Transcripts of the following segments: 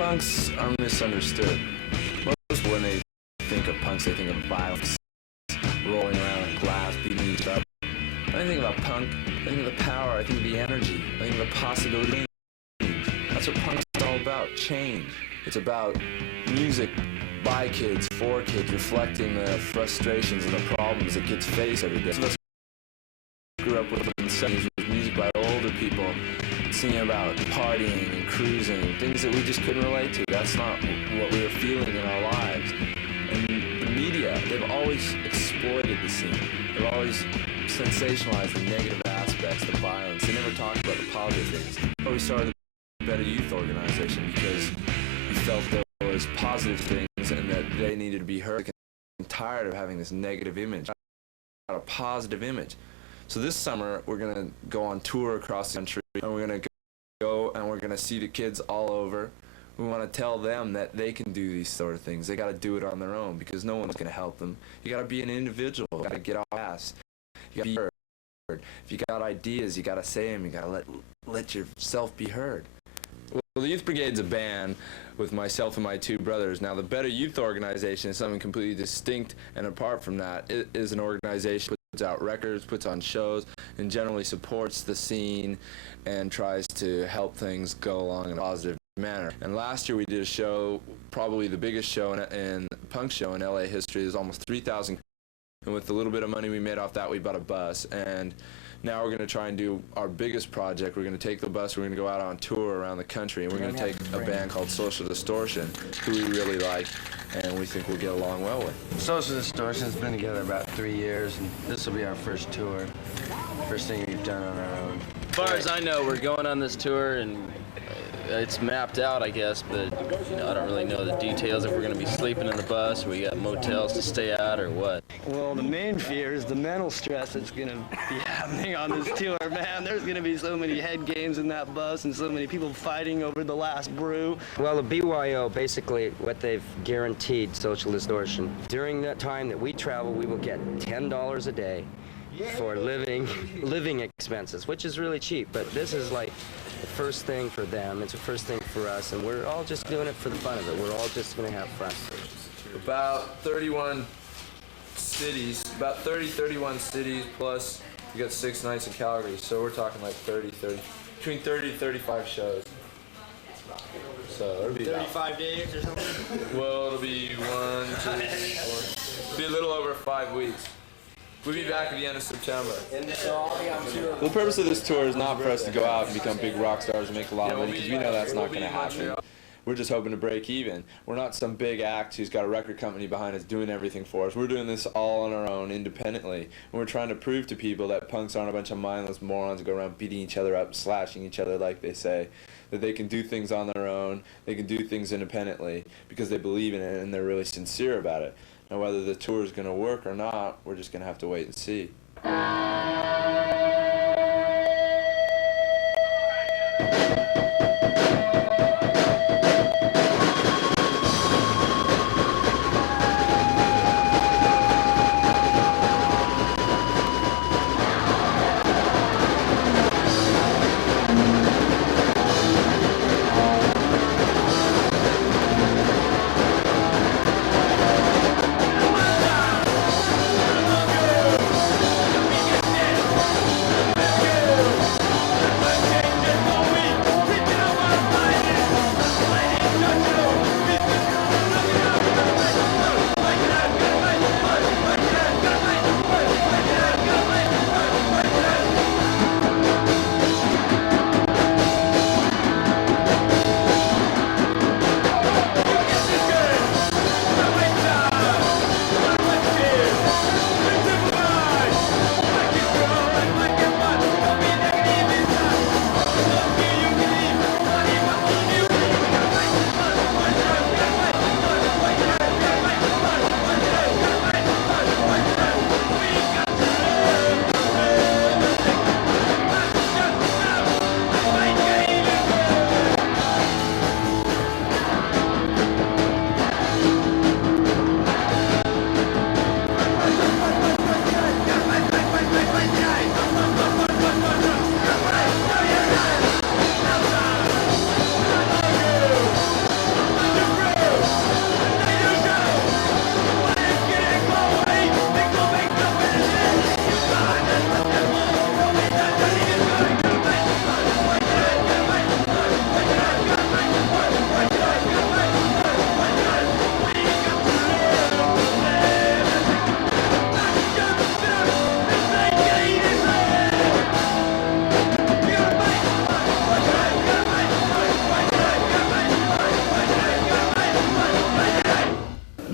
Punks are misunderstood. Most when they think of punks, they think of violence, rolling around in glass, beating each other. When I think about punk, I think of the power, I think of the energy, I think of the possibility. That's what punk's all about, change. It's about music by kids, for kids, reflecting the frustrations and the problems that kids face every day. Some of us grew up with in the 70s with music by older people, singing about partying and cruising, things that we just couldn't relate to. That's not what we were feeling in our lives. And the media, they've always exploited the scene. They've always sensationalized the negative aspects, the violence. They never talked about the positive things. But we started the Better Youth organization because we felt there was positive things and that they needed to be heard. I'm tired of having this negative image, not a positive image. So this summer, we're going to go on tour across the country, and we're going to go and we're going to see the kids all over. We want to tell them that they can do these sort of things. They got to do it on their own because no one's going to help them. You got to be an individual. You got to get off ass. You got to be heard. If you got ideas, you got to say them. You got to let yourself be heard. Well, the Youth Brigade's a band with myself and my two brothers. Now, the Better Youth organization is something completely distinct and apart from that. It is an organization that puts out records, puts on shows, and generally supports the scene and tries to help things go along in a positive manner. And last year we did a show, probably the biggest show in punk show in LA history. There's almost 3,000, and with the little bit of money we made off that, we bought a bus. And now we're going to try and do our biggest project. We're going to take the bus, we're going to go out on tour around the country, and we're going to take a band called Social Distortion, who we really like, and we think we'll get along well with. Social Distortion's been together about 3 years, and this will be our first tour. First thing we've done on our own. As far as I know, we're going on this tour, and it's mapped out, I guess, but I don't really know the details, if we're going to be sleeping in the bus, or we got motels to stay at, or what. Well, the main fear is the mental stress that's going to be happening on this tour, man. There's going to be so many head games in that bus and so many people fighting over the last brew. Well, the BYO, basically what they've guaranteed Social Distortion. During that time that we travel, we will get $10 a day for living expenses, which is really cheap, but this is like the first thing for them, it's the first thing for us, and we're all just doing it for the fun of it. We're all just going to have fun. About 31 cities, about 31 cities, plus we got 6 nights in Calgary, so we're talking like between 30 and 35 shows. So it'll be 35 days or something? Well, it'll be 1, 2, 3, 4, be a little over 5 weeks. We'll be back at the end of September. The purpose of this tour is not for us to go out and become big rock stars and make a lot of money, because we know that's not going to happen. We're just hoping to break even. We're not some big act who's got a record company behind us doing everything for us. We're doing this all on our own, independently. And we're trying to prove to people that punks aren't a bunch of mindless morons who go around beating each other up, slashing each other like they say. That they can do things on their own, they can do things independently, because they believe in it and they're really sincere about it. Now, whether the tour is going to work or not, we're just going to have to wait and see.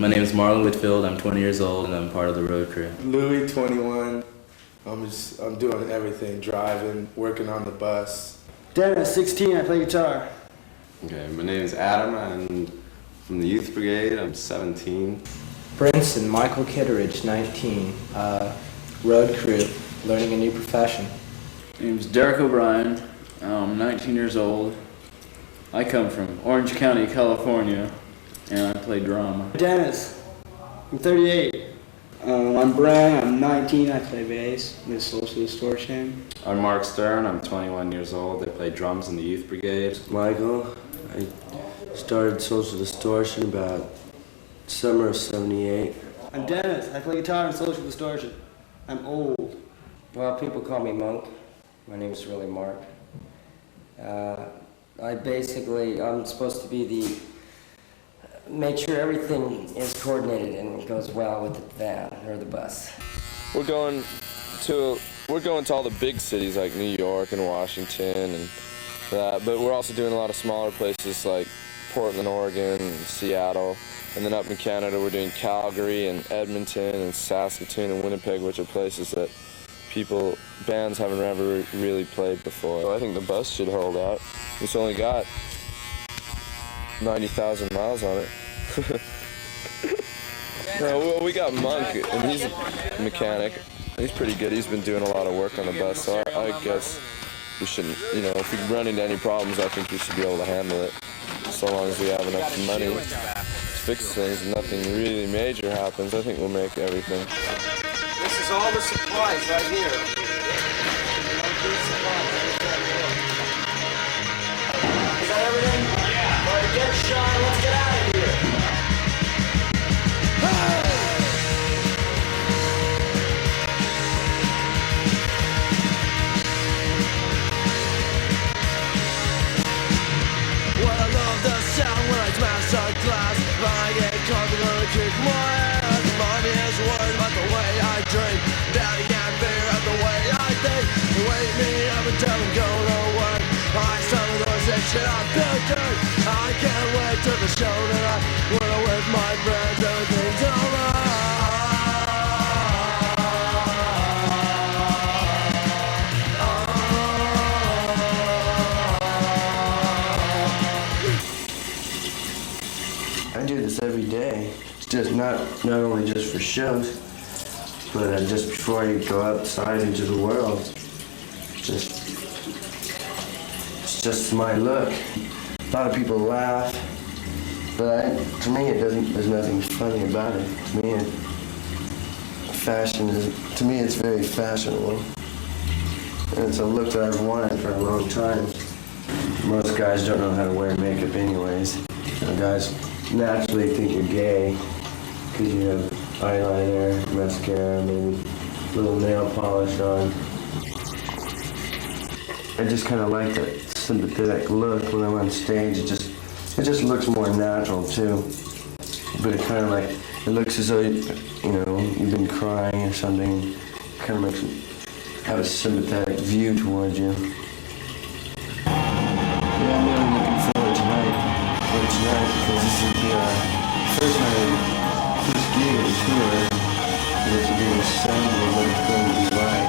My name is Marlon Whitfield. I'm 20 years old and I'm part of the road crew. Louis, 21. I'm doing everything, driving, working on the bus. Dennis, 16, I play guitar. Okay, my name is Adam. I'm from the Youth Brigade. I'm 17. Prince and Michael Kitteridge, 19. Road crew, learning a new profession. My name's Derek O'Brien. I'm 19 years old. I come from Orange County, California, and I play drama. Dennis, I'm 38. I'm Brian, I'm 19, I play bass with Social Distortion. I'm Mark Stern. I'm 21 years old. I play drums in the Youth Brigade. Michael, I started Social Distortion about summer of '78. I'm Dennis, I play guitar in Social Distortion. I'm old. Well, people call me Monk. My name's really Mark. I'm supposed to be make sure everything is coordinated and goes well with the van or the bus. We're going to all the big cities like New York and Washington and that, but we're also doing a lot of smaller places like Portland, Oregon, and Seattle. And then up in Canada, we're doing Calgary and Edmonton and Saskatoon and Winnipeg, which are places that bands haven't ever really played before. So I think the bus should hold out. It's only got 90,000 miles on it. No, well, we got Monk, and he's a mechanic. He's pretty good. He's been doing a lot of work on the bus, so I guess we shouldn't, if we run into any problems, I think we should be able to handle it, so long as we have enough money to fix things and nothing really major happens. I think we'll make everything. This is all the supplies right here. Is that everything? Yeah. All right, get Sean, let's get out of here. Well, I love the sound when I smash a glass. I get coffee, gonna kick my ass. Mommy is worried about the way I drink. Daddy can't figure out the way I think. They wake me up and tell them go to work. I started those that shit I feel good. I can't wait till the show tonight. When I'm with my friends, everything's alright. I do this every day. It's just not only just for shows, but just before you go outside into the world. It's just my look. A lot of people laugh, but to me there's nothing funny about it. To me it's very fashionable. And it's a look that I've wanted for a long time. Most guys don't know how to wear makeup anyways. Guys naturally think you're gay because you have eyeliner, mascara, maybe a little nail polish on. I just kind of like that sympathetic look when I'm on stage. It just looks more natural too. But it kind of it looks as though you've been crying or something. It kind of makes you have a sympathetic view towards you. Yeah, I'm really looking forward tonight because this will be our first gig of the tour. This will be an assembly of what it's going to be like.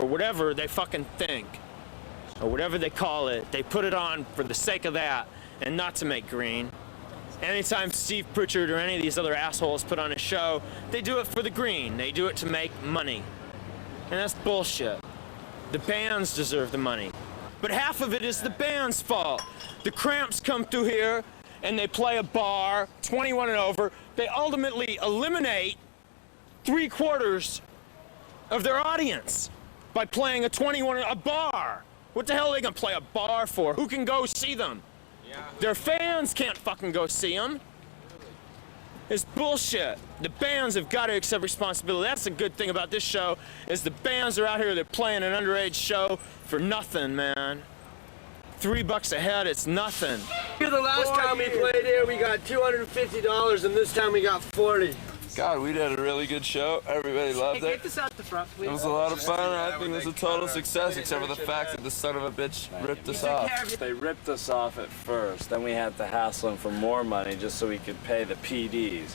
Whatever they fucking think, or whatever they call it, they put it on for the sake of that and not to make green. Anytime Steve Pritchard or any of these other assholes put on a show, they do it for the green. They do it to make money. And that's bullshit. The bands deserve the money. but half of it is the band's fault. The Cramps come through here and they play a bar, 21 and over. They ultimately eliminate 3/4 of their audience by playing a bar. What the hell are they gonna play a bar for? Who can go see them? Their fans can't fucking go see them. It's bullshit. The bands have got to accept responsibility. That's the good thing about this show, is the bands are out here, they're playing an underage show for nothing, man. $3 a head, it's nothing. The last time we played here, we got $250, and this time we got 40. God, we did a really good show. Everybody loved it. Get this out the front, please. It was a lot of fun. I think it was a total success, except for the fact that the son of a bitch ripped us off. They ripped us off at first, then we had to hassle him for more money just so we could pay the PDs.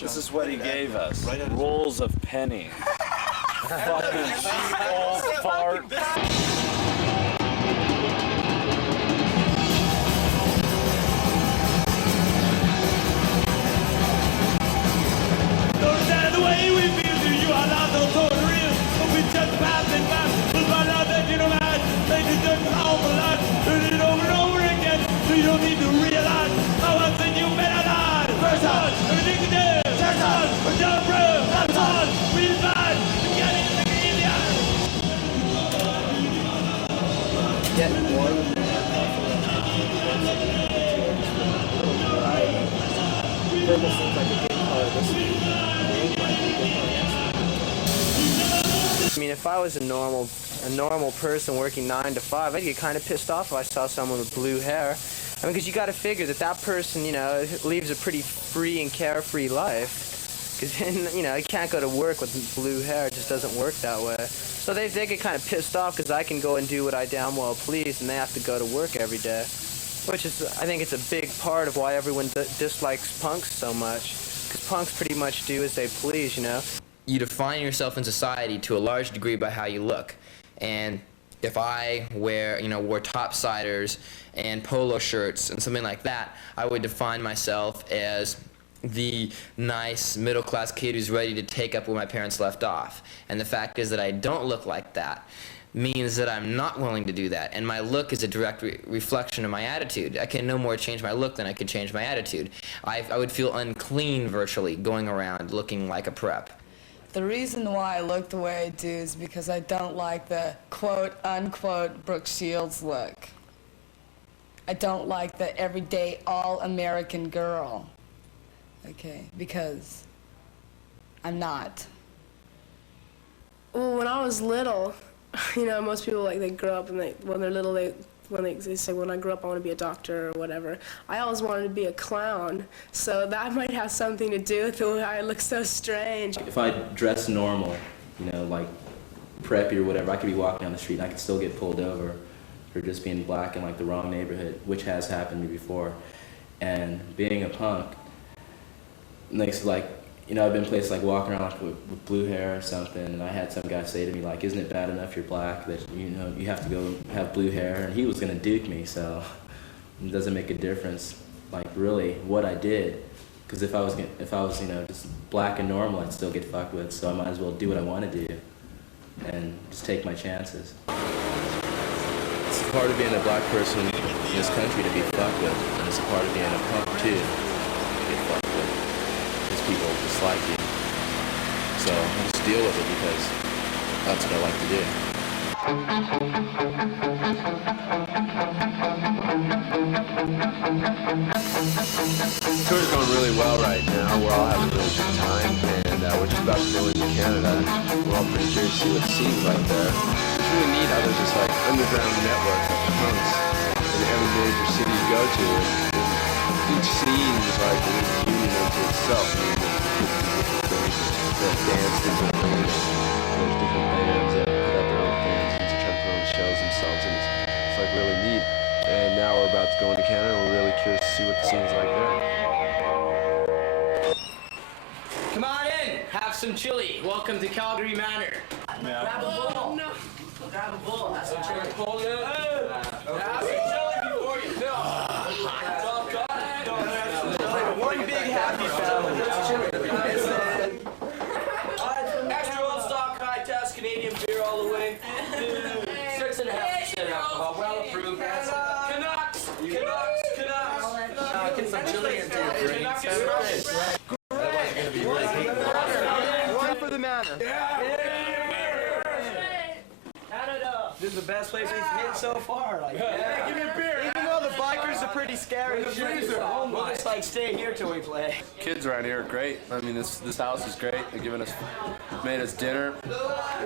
This is what he gave us. Rolls of pennies. Fucking cheap old fart. The way we feel to you are not so total real. But we just passing by. We'll find out that you don't mind. They deserve an awful lot. Turn it over and over again. So you don't need to realize how one thing you better not. First on, everything you do. Turn on, or don't prove. That's on, read it back. Get it in the eye. Get more than purple seems like a good color. This green might be a good color. I mean, if I was a normal person working 9 to 5, I'd get kind of pissed off if I saw someone with blue hair. I mean, because you got to figure that person, you know, leaves a pretty free and carefree life. Because then, you know, you can't go to work with blue hair. It just doesn't work that way. So they get kind of pissed off because I can go and do what I damn well please, and they have to go to work every day. Which is, I think it's a big part of why everyone dislikes punks so much. Because punks pretty much do as they please, you know. You define yourself in society to a large degree by how you look. And if I wore topsiders and polo shirts and something like that, I would define myself as the nice middle-class kid who's ready to take up where my parents left off. And the fact is that I don't look like that means that I'm not willing to do that, and my look is a direct reflection of my attitude. I can no more change my look than I could change my attitude. I would feel unclean virtually going around looking like a prep. The reason why I look the way I do is because I don't like the quote-unquote Brooke Shields look. I don't like the everyday all-American girl, okay, because I'm not. Well, when I was little, you know, most people, like, they grow up and when they're little, they say, when I grow up, I want to be a doctor or whatever. I always wanted to be a clown, so that might have something to do with the way I look so strange. If I dress normal, you know, like preppy or whatever, I could be walking down the street and I could still get pulled over for just being black in, like, the wrong neighborhood, which has happened to me before. And being a punk makes, like, you know, I've been places like walking around like with blue hair or something, and I had some guy say to me, like, isn't it bad enough you're black that, you know, you have to go have blue hair? And he was gonna duke me, so it doesn't make a difference, like, really what I did, because if I was, you know, just black and normal, I'd still get fucked with, so I might as well do what I want to do and just take my chances. It's a part of being a black person in this country to be fucked with, and it's a part of being a punk too, to get fucked with. People dislike you. So I just deal with it because that's what I like to do. The tour's going really well right now. We're all having a really good time, and we're just about to go into Canada. We're all pretty curious to see what the scene's like there. It's really neat how there's this like underground network of punks in every major city you go to. And each scene is like a little union unto itself. That dance differently. There's different bands that put up their own things and try to put on shows themselves, and it's like really neat. And now we're about to go into Canada, and we're really curious to see what the scene's like there. Come on in, have some chili. Welcome to Calgary Manor. Yeah. Grab a bowl. No. Grab a bowl. Have some chili. Hold it. Have some chili before you fill. One big happy family. Extra old stock, high test, Canadian beer all the way. 6.5% alcohol. This is the best place we've hit so far. Like, Hey, give me a beer. Even though the bikers are pretty scary, we'll just like stay here till we play. Kids around here are great. I mean, this house is great. They're made us dinner,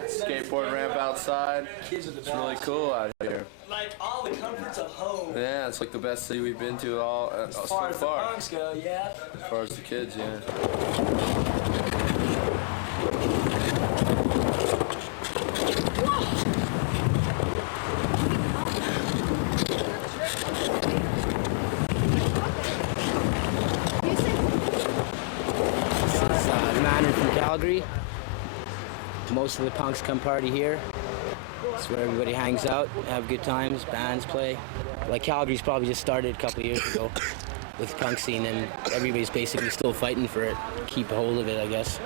skateboard ramp outside. It's really cool out here. Like all the comforts of home. Yeah, it's like the best city we've been to all As so far as the far. punks go, yeah. As far as the kids, yeah. From Calgary. Most of the punks come party here. It's where everybody hangs out, have good times, bands play. Like Calgary's probably just started a couple of years ago with the punk scene, and everybody's basically still fighting for it, keep a hold of it, I guess.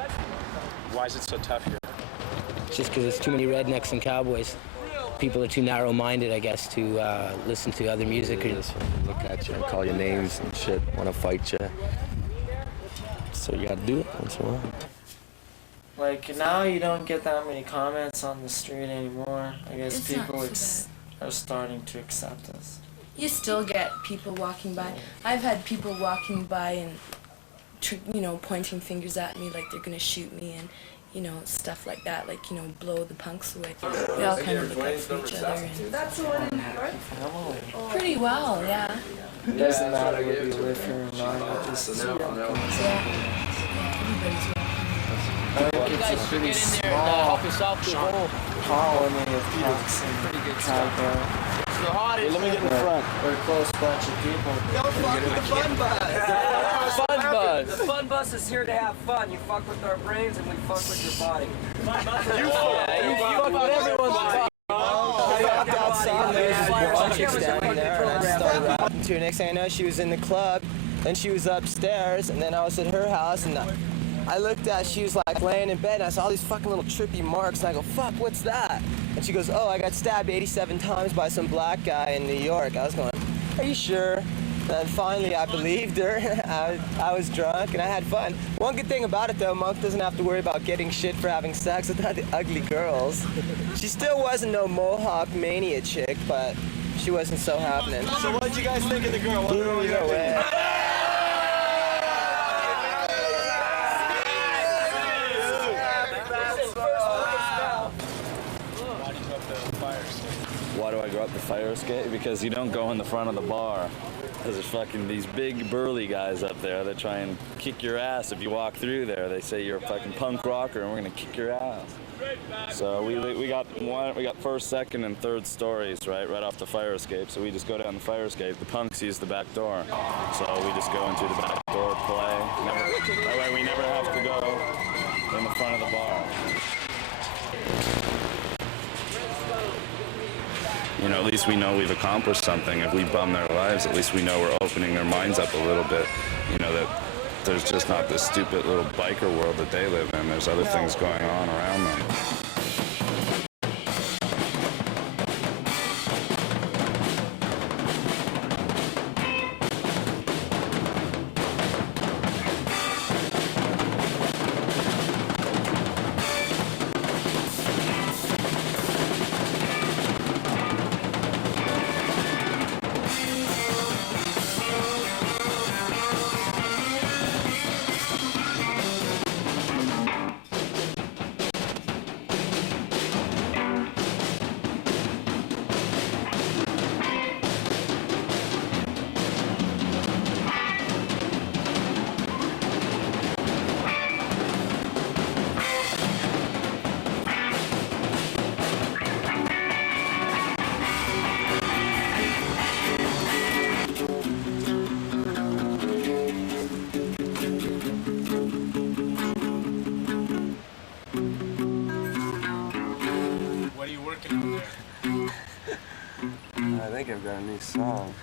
Why is it so tough here? It's just because there's too many rednecks and cowboys. People are too narrow-minded, I guess, to listen to other music. They just look at you and call you names and shit, want to fight you. So you gotta do it once in a while. Like, now you don't get that many comments on the street anymore. I guess It's people not too are starting to accept us. You still get people walking by. I've had people walking by and, you know, pointing fingers at me like they're gonna shoot me and, you know, stuff like that, like, you know, blow the punks away. We all kind of look out for each other. And That's the one in New York? pretty well, yeah. It doesn't matter whether you live here or not. You just I think it's a pretty small colony of punks in Calgary. Hey, let me get in the front. We're a close bunch of people. Don't fuck with the fun bus. Fun bus. The fun bus is here to have fun. You fuck with our brains and we fuck with your body. You fuck with everyone's body. I walked outside, there was a girl chick standing there, and I just started rapping to her. Next thing I know, she was in the club, then she was upstairs, and then I was at her house, and I looked at, she was like laying in bed, and I saw all these fucking little trippy marks, and I go, fuck, what's that? And she goes, oh, I got stabbed 87 times by some black guy in New York. I was going, are you sure? And finally, I believed her. I was drunk, and I had fun. One good thing about it, though, Monk doesn't have to worry about getting shit for having sex with the ugly girls. She still wasn't no Mohawk mania chick, but she wasn't so happening. So what did you guys think of the girl? What girl you No way. Why do I go up the fire escape? Because you don't go in the front of the bar. There's fucking these big burly guys up there that try and kick your ass if you walk through there. They say you're a fucking punk rocker and we're gonna kick your ass. So we got first, second, and third stories right off the fire escape. So we just go down the fire escape. The punks use the back door, so we just go into the back door, play. That way we never have to go in the front of the bar. You know, at least we know we've accomplished something. If we bum their lives, at least we know we're opening their minds up a little bit. You know, that there's just not this stupid little biker world that they live in. There's other things going on around them. I think I've got a new song.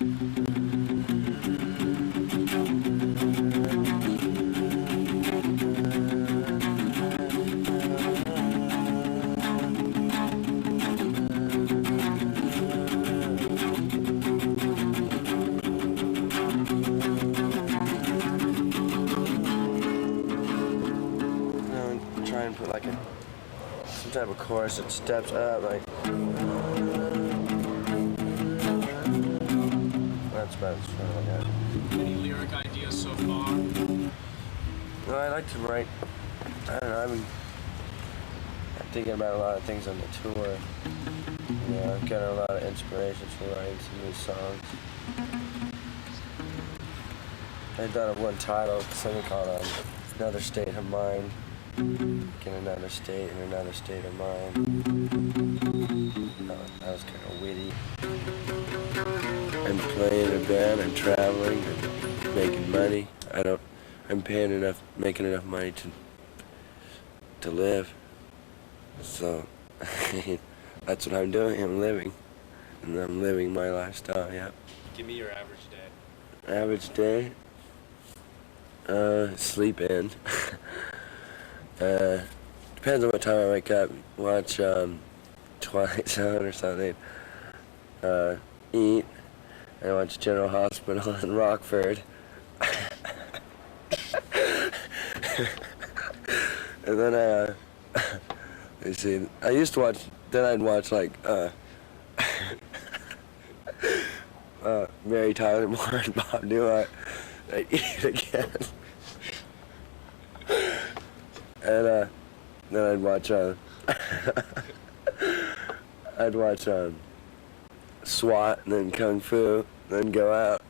Try and put like some type of chorus that steps up, like. That's about as far as I got. Any lyric ideas so far? No, I like to write. I don't know. I'm thinking about a lot of things on the tour. You know, I've got a lot of inspirations for writing some new songs. I thought of one title, something called Another State of Mind. In another state, in another state of mind. That was kind of witty. I'm playing in a band, I'm traveling, I'm making money. I'm making enough money to live. So, that's what I'm doing, I'm living. And I'm living my lifestyle, yeah. Give me your average day. Average day? Sleep in. Depends on what time I wake up. Watch, Twilight Zone or something. Eat. I watch General Hospital in Rockford. And then let's see, I used to watch, then I'd watch like, Mary Tyler Moore and Bob Newhart. I'd eat again. And, then I'd watch, SWAT and then Kung Fu, then go out.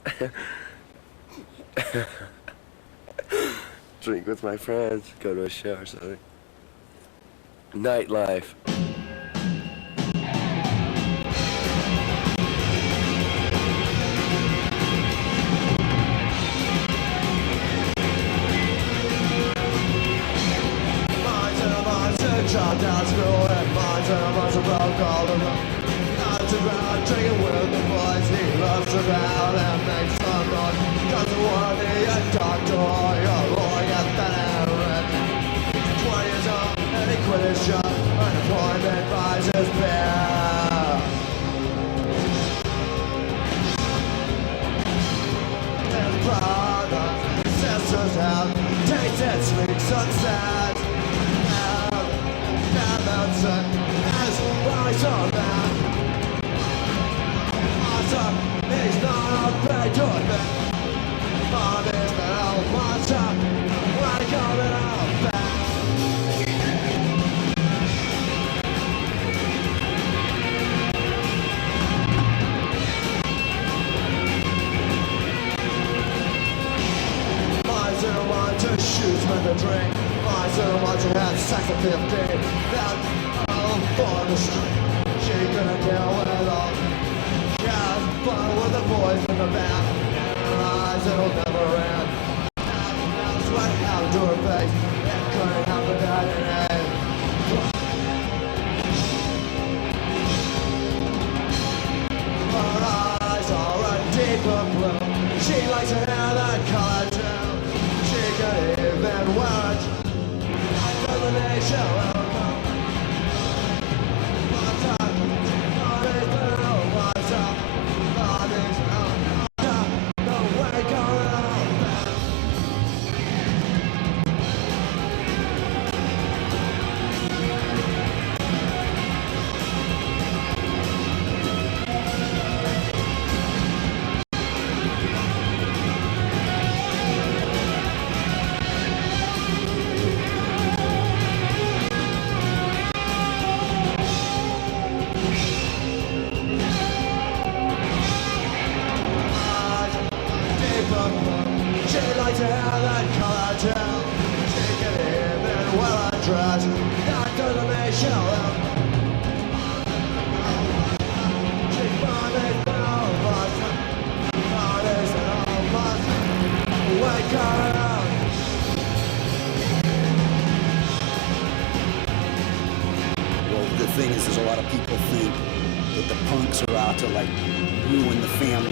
Drink with my friends, go to a show or something. Nightlife. Shot down school and minds and minds broke all around. Not about drinking with the boys he loves about and makes some noise. Doesn't want to be a doctor or a lawyer that I read. 20 years old and he quit his job. Unemployment buys his beer. His brothers and sisters have tasted sweet success. As rise on that Monster, he's not a bad man. Mom is the old monster. Why call it all back? Mine's the one to shoot with a drink. Mine's the one to have sex at 15. That for the street, she couldn't deal with all. Yeah, but with the boys in the back, her eyes, it'll never end. That's what happened to her face. It couldn't happen that day. Her eyes are a deeper blue. She likes her hair that color too. She could even wear it. After the nation.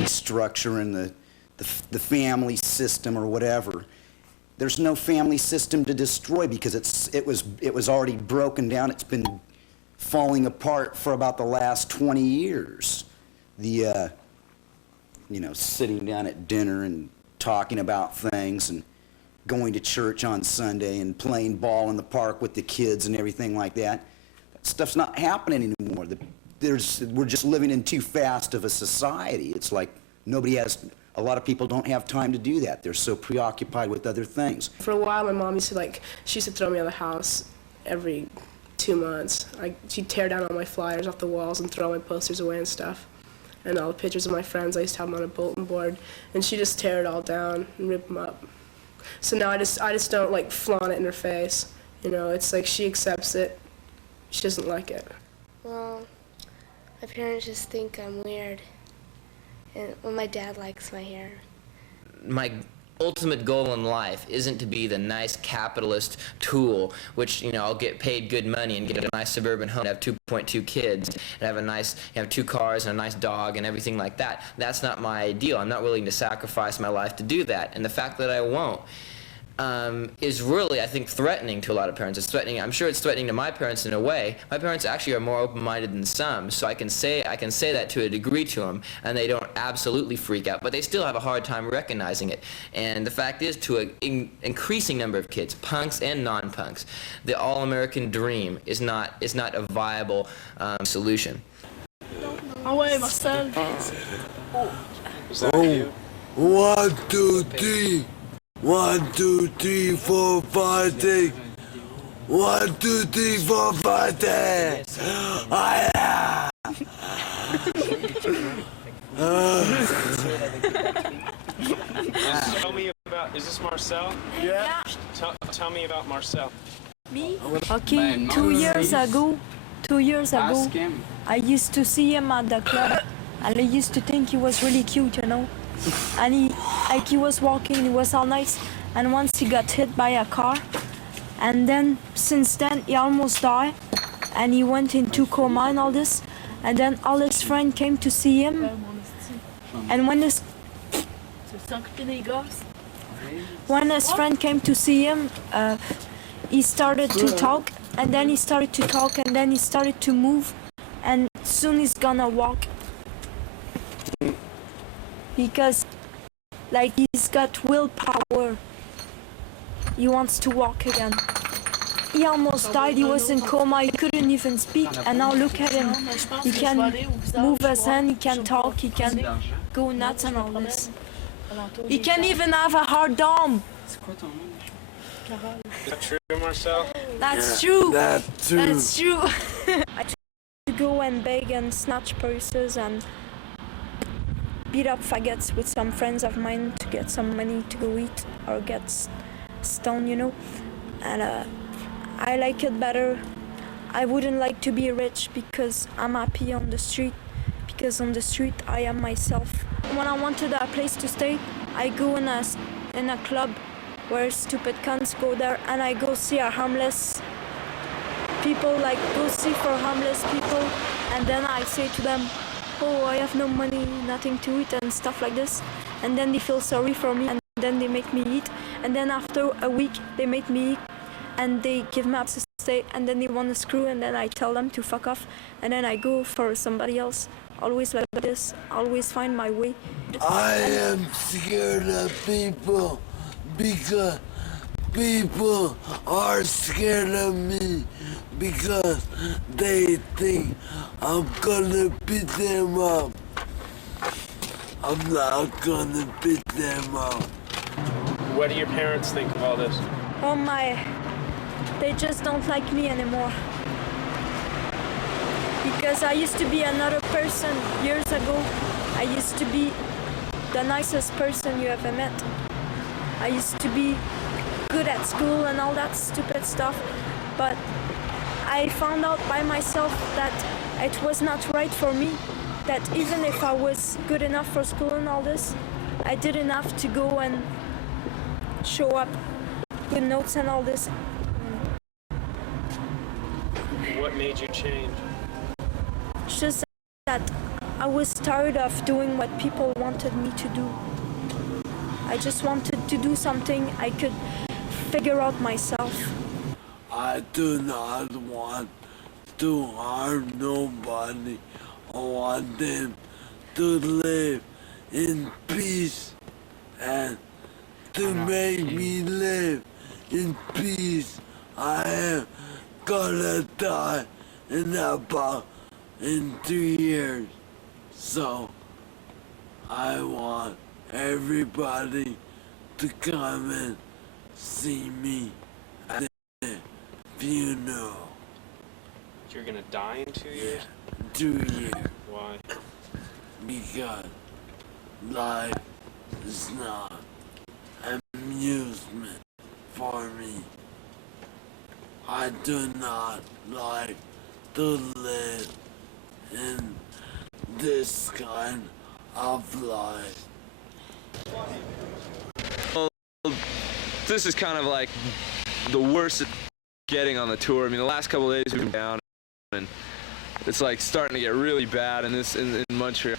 Structure and the family system or whatever. There's no family system to destroy because it was already broken down. It's been falling apart for about the last 20 years. The you know, sitting down at dinner and talking about things and going to church on Sunday and playing ball in the park with the kids and everything like that. That stuff's not happening anymore. We're just living in too fast of a society. It's like A lot of people don't have time to do that. They're so preoccupied with other things. For a while, my mom used to throw me out of the house every 2 months. She'd tear down all my flyers off the walls and throw my posters away and stuff. And all the pictures of my friends, I used to have them on a bulletin board. And she'd just tear it all down and rip them up. So now I just don't like flaunt it in her face. You know, it's like she accepts it. She doesn't like it. Well, my parents just think I'm weird. And well, my dad likes my hair. My ultimate goal in life isn't to be the nice capitalist tool, which, you know, I'll get paid good money and get a nice suburban home, have 2.2 kids, and have 2 cars and a nice dog and everything like that. That's not my ideal. I'm not willing to sacrifice my life to do that. And the fact that I won't is really, I think, threatening to a lot of parents. It's threatening. I'm sure it's threatening to my parents in a way. My parents actually are more open-minded than some, so I can say that to a degree to them, and they don't absolutely freak out, but they still have a hard time recognizing it. And the fact is, to an increasing number of kids, punks and non-punks, the all-American dream is not a viable solution. Ah ouais, Marcel. Was that you? 1, 2, 3. 1, 2, 3, 4, 5, 6. 1, 2, 3, 4, 5, 6. Ah, Tell me about, is this Marcel? Yeah. Tell me about Marcel. Me? Okay, 2 years ago, I used to see him at the club, and I used to think he was really cute, you know. And he was walking, he was all nice, and once he got hit by a car, and then since then he almost died, and he went into coma and all this, and then all his friends came to see him, and when his friend came to see him, he started to talk, and then he started to talk, and then he started to move, and soon he's gonna walk. Because, like, he's got willpower. He wants to walk again. He almost died, he was in coma, he couldn't even speak, and now look at him. He can move his hand, he can talk, he can go nuts and all this. He can even have a hard arm. Is that true, Marcel? That's true. That's true. That's true. I try to go and beg and snatch purses and beat up faggots with some friends of mine to get some money to go eat or get stoned, you know. And I like it better. I wouldn't like to be rich because I'm happy on the street. Because on the street I am myself. When I wanted a place to stay, I go in a club where stupid cunts go there, and I go see a homeless people, like go see for homeless people, and then I say to them, oh, I have no money, nothing to eat and stuff like this, and then they feel sorry for me, and then they make me eat, and then after a week they make me eat, and they give me up to stay, and then they want to screw, and then I tell them to fuck off, and then I go for somebody else. Always like this, always find my way. I am scared of people because people are scared of me because they think I'm gonna beat them up. I'm not gonna beat them up. What do your parents think of all this? Oh my, they just don't like me anymore. Because I used to be another person years ago. I used to be the nicest person you ever met. I used to be good at school and all that stupid stuff. But I found out by myself that it was not right for me. That even if I was good enough for school and all this, I didn't have to go and show up with notes and all this. What made you change? Just that I was tired of doing what people wanted me to do. I just wanted to do something I could figure out myself. I do not want to harm nobody. I want them to live in peace and to make me live in peace. I am gonna die in 3 years. So I want everybody to come and see me at the funeral. You're gonna die in 2 years? 2 years. Why? Because life is not amusement for me. I do not like to live in this kind of life. Well, this is kind of like the worst getting on the tour. I mean, the last couple of days we've been down, and it's like starting to get really bad. And in Montreal,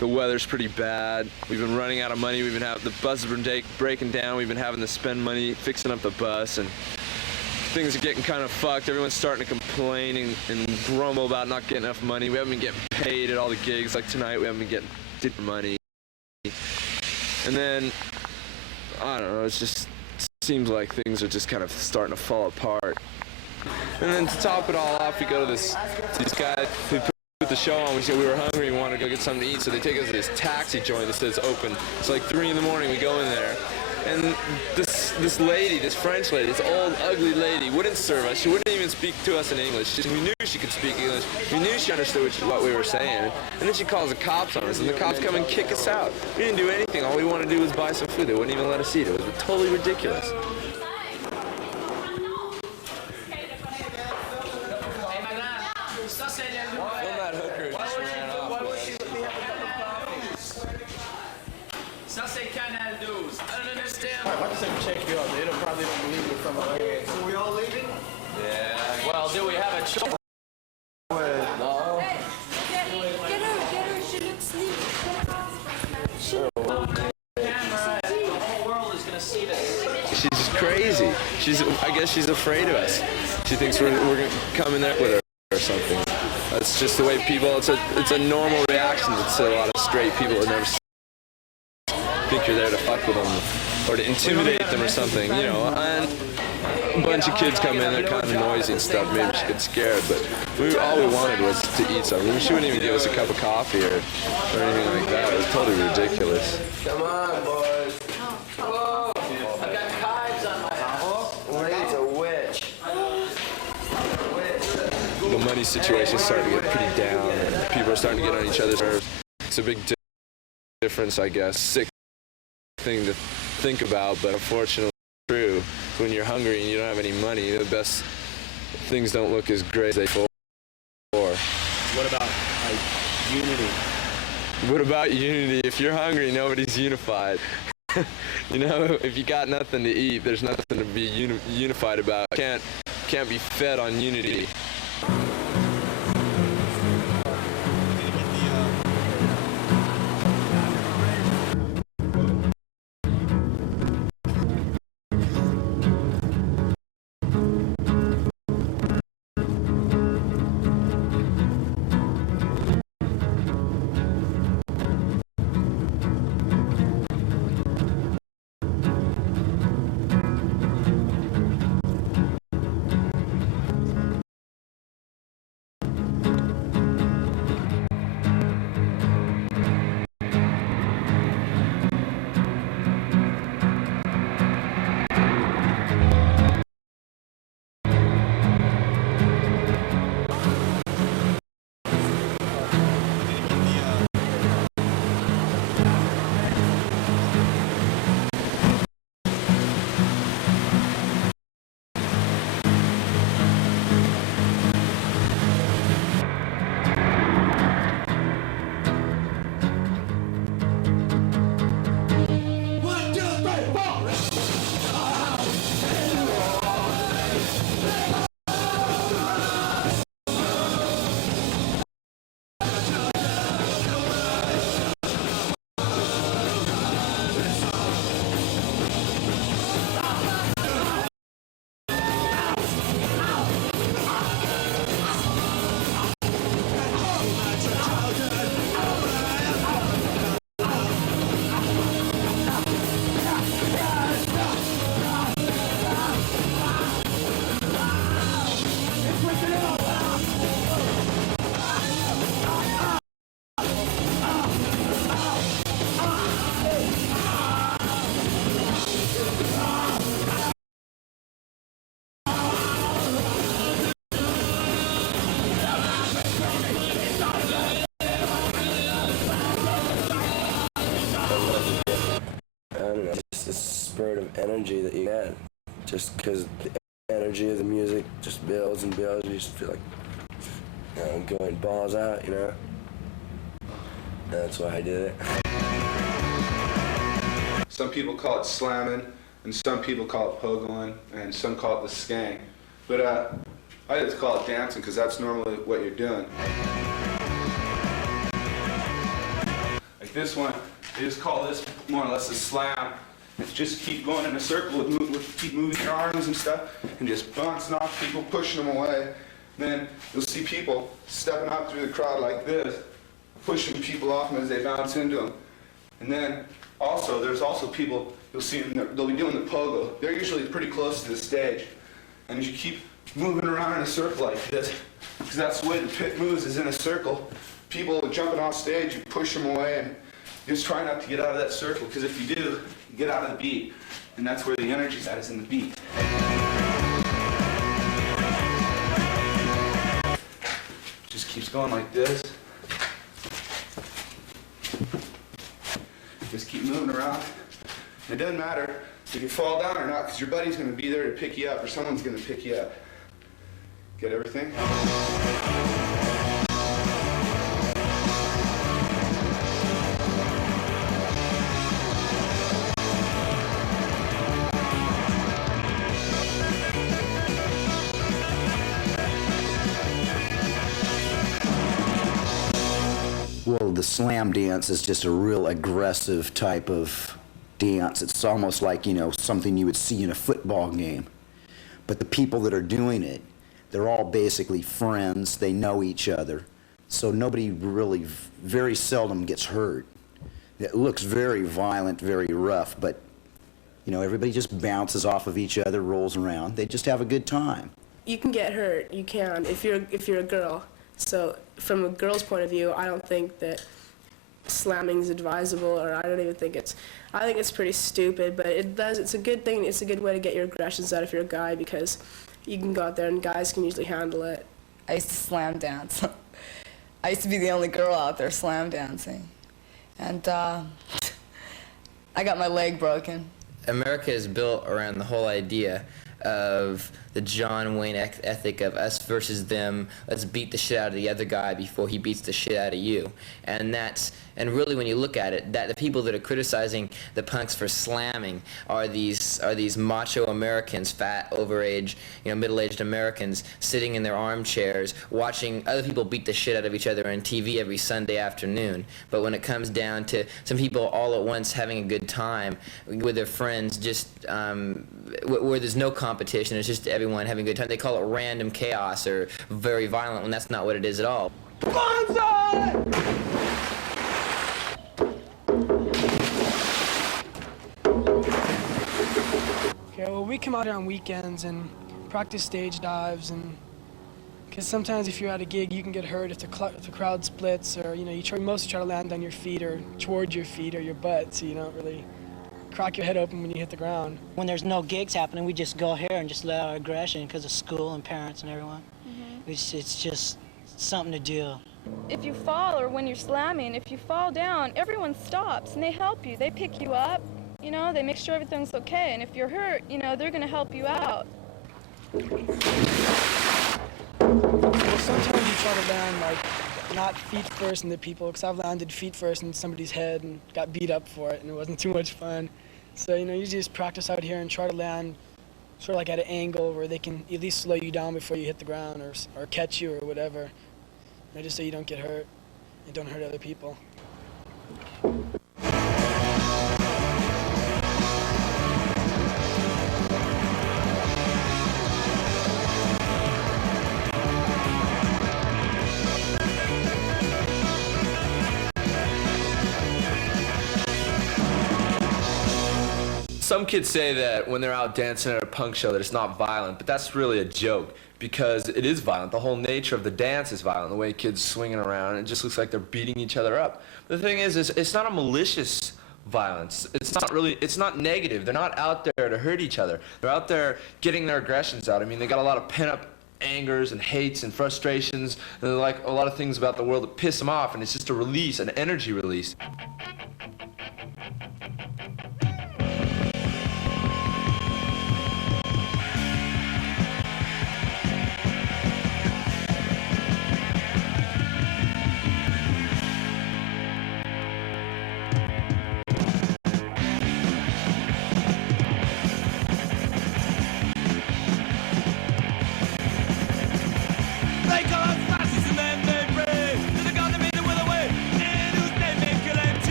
the weather's pretty bad. We've been running out of money. We've been having the buses have been breaking down. We've been having to spend money fixing up the bus, and things are getting kind of fucked. Everyone's starting to complain and grumble about not getting enough money. We haven't been getting paid at all the gigs. Like tonight, we haven't been getting money. And then, I don't know, it just seems like things are just kind of starting to fall apart. And then to top it all off, we go to these guys who put the show on. We said we were hungry and wanted to go get something to eat, so they take us to this taxi joint that says open. It's like 3 in the morning, we go in there. And this lady, this French lady, this old, ugly lady, wouldn't serve us. She wouldn't even speak to us in English. We knew she could speak English. We knew she understood what we were saying. And then she calls the cops on us, and the cops come and kick us out. We didn't do anything. All we wanted to do was buy some food. They wouldn't even let us eat. It was totally ridiculous. Ça c'est Canal 12. I don't understand. Like I said, check you out. They probably don't believe we're from LA. So we all leaving? Yeah. Well, do we have a choice? No. Get her, she looks sleepy. The whole world is gonna see this. She's crazy. I guess she's afraid of us. She thinks we're gonna come in there with her or something. That's just the way people. It's a normal reaction to a lot of straight people that never think you're there to fuck with them or to intimidate them or something, you know. And a bunch of kids come in, they're kind of noisy and stuff. Maybe she gets scared, but all we wanted was to eat something. She wouldn't even give us a cup of coffee or anything like that. It was totally ridiculous. Come on, boys. Whoa! I've got knives on my house. Lady's a witch. The money situation is starting to get pretty down, and people are starting to get on each other's nerves. It's a big difference, I guess. Sick thing to think about, but unfortunately it's true. When you're hungry and you don't have any money, the best things don't look as great as they before. What about unity? What about unity? If you're hungry, nobody's unified. You know, if you got nothing to eat, there's nothing to be unified about. Can't be fed on unity. it's this spurt of energy that you get, just because the energy of the music just builds and builds. You just feel like, you know, going balls out, you know. That's why I did it. Some people call it slamming, and some people call it pogoing, and some call it the skang. But I just call it dancing because that's normally what you're doing. Like this one, they just call this more or less a slam. It's just keep going in a circle, keep moving your arms and stuff, and just bouncing off people, pushing them away. Then you'll see people stepping out through the crowd like this, pushing people off them as they bounce into them. And then also, there's also people, you'll see them, they'll be doing the pogo. They're usually pretty close to the stage. And as you keep moving around in a circle like this, because that's the way the pit moves, is in a circle. People jumping off stage, you push them away, and just try not to get out of that circle, because if you do, you get out of the beat. And that's where the energy's at, is in the beat. Just keeps going like this. Just keep moving around. It doesn't matter if you fall down or not, because your buddy's going to be there to pick you up, or someone's going to pick you up. Get everything? Well, the slam dance is just a real aggressive type of dance. It's almost like, you know, something you would see in a football game. But the people that are doing it, they're all basically friends. They know each other. So nobody really, very seldom gets hurt. It looks very violent, very rough, but, you know, everybody just bounces off of each other, rolls around. They just have a good time. You can get hurt. You can if you're a girl. So from a girl's point of view, I don't think that slamming is advisable, or I don't even think it's. I think it's pretty stupid, but it's a good thing. It's a good way to get your aggressions out if you're a guy, because you can go out there and guys can usually handle it. I used to slam dance. I used to be the only girl out there slam dancing. And I got my leg broken. America is built around the whole idea of the John Wayne ethic of us versus them. Let's beat the shit out of the other guy before he beats the shit out of you. And really, when you look at it, that the people that are criticizing the punks for slamming are these macho Americans, fat, overage, middle-aged Americans sitting in their armchairs watching other people beat the shit out of each other on TV every Sunday afternoon. But when it comes down to some people all at once having a good time with their friends, just where there's no competition, it's just everyone having a good time. They call it random chaos or very violent, when that's not what it is at all. Okay, well, we come out here on weekends and practice stage dives, and because sometimes if you're at a gig, you can get hurt if the crowd splits, or you mostly try to land on your feet or towards your feet or your butt, so you don't really crack your head open when you hit the ground. When there's no gigs happening, we just go here and just let our aggression because of school and parents and everyone. It's just something to do. If you fall, or when you're slamming, if you fall down, everyone stops and they help you. They pick you up, they make sure everything's okay. And if you're hurt, they're going to help you out. Well, sometimes you try to land, not feet first in the people, because I've landed feet first in somebody's head and got beat up for it, and it wasn't too much fun. So, usually just practice out here and try to land sort of like at an angle where they can at least slow you down before you hit the ground or catch you or whatever. Just so you don't get hurt and don't hurt other people. Some kids say that when they're out dancing at a punk show that it's not violent, but that's really a joke, because it is violent. The whole nature of the dance is violent. The way kids swinging around, it just looks like they're beating each other up. But the thing is it's not a malicious violence. It's not negative. They're not out there to hurt each other. They're out there getting their aggressions out. I mean, they got a lot of pent-up angers and hates and frustrations, and they're like a lot of things about the world that piss them off, and it's just a release, an energy release.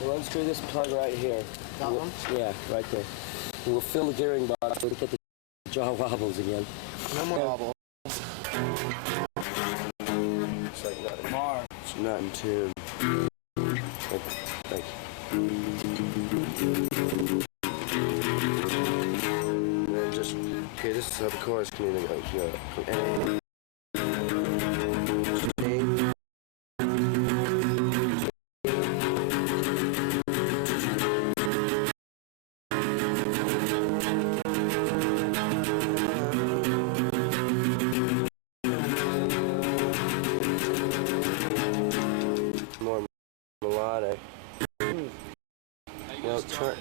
We'll unscrew this plug right here. That one? Yeah, right there. And we'll fill the gearing box. We'll get the jaw wobbles again. No more wobbles. It's like nothing. More. It's not in tune. Okay, thank you. And then just, okay, this is how the chorus cleaning goes. And more melodic. Well, try.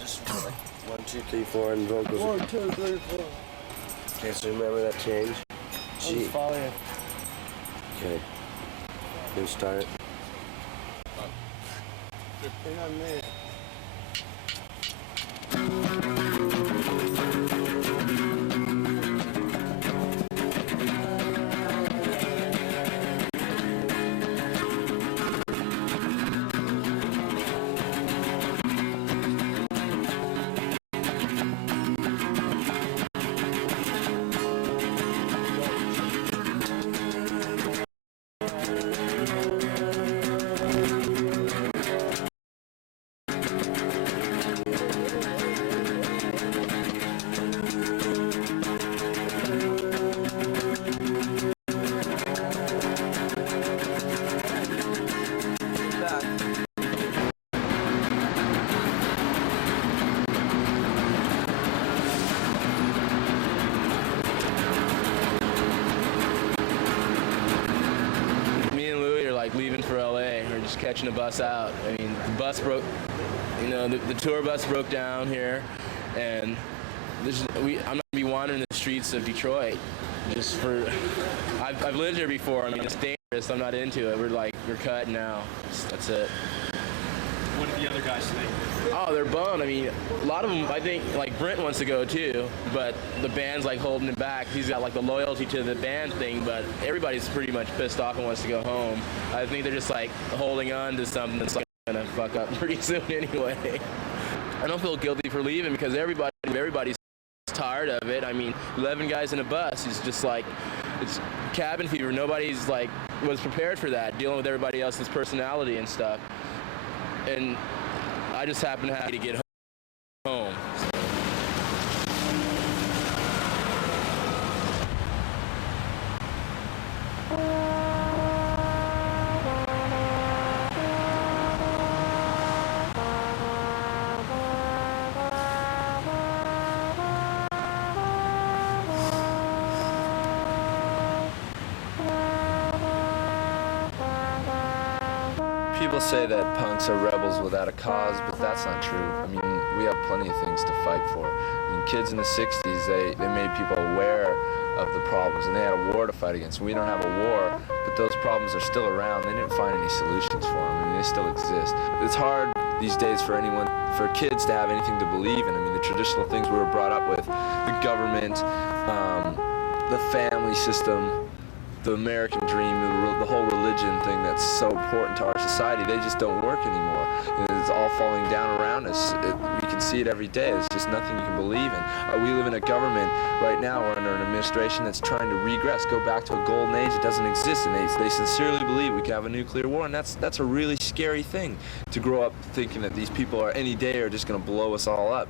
Just 1, 2, 3, 4, and vocals. 1, 2, 3, 4. Okay, so remember that change? G. Fire. Okay. Then start it. Hang on a minute. Leaving for LA or just catching a bus out. I mean, the bus broke, you know, the tour bus broke down here, and I'm not gonna be wandering the streets of Detroit just for. I've lived here before. I mean, it's dangerous. I'm not into it. We're cut now. That's it. What did the other guys think? Oh, they're bummed. I mean, a lot of them, I think, like Brent wants to go too, but the band's like holding him back. He's got like the loyalty to the band thing, but everybody's pretty much pissed off and wants to go home. I think they're just like holding on to something that's like gonna fuck up pretty soon anyway. I don't feel guilty for leaving because everybody's tired of it. I mean, 11 guys in a bus is just like, it's cabin fever. Nobody's like was prepared for that, dealing with everybody else's personality and stuff. And I just happen to have to get home. People say that punks are rebels without a cause, but that's not true. I mean, we have plenty of things to fight for. I mean, kids in the 60s, they made people aware of the problems, and they had a war to fight against. We don't have a war, but those problems are still around. They didn't find any solutions for them. I mean, they still exist. It's hard these days for kids to have anything to believe in. I mean, the traditional things we were brought up with, the government, the family system, the American dream, the whole religion thing that's so important to our society, they just don't work anymore. It's all falling down around us. We can see it every day. It's just nothing you can believe in. We live in a government right now, we're under an administration that's trying to regress, go back to a golden age that doesn't exist, and they sincerely believe we can have a nuclear war, and that's a really scary thing, to grow up thinking that these people are any day are just going to blow us all up.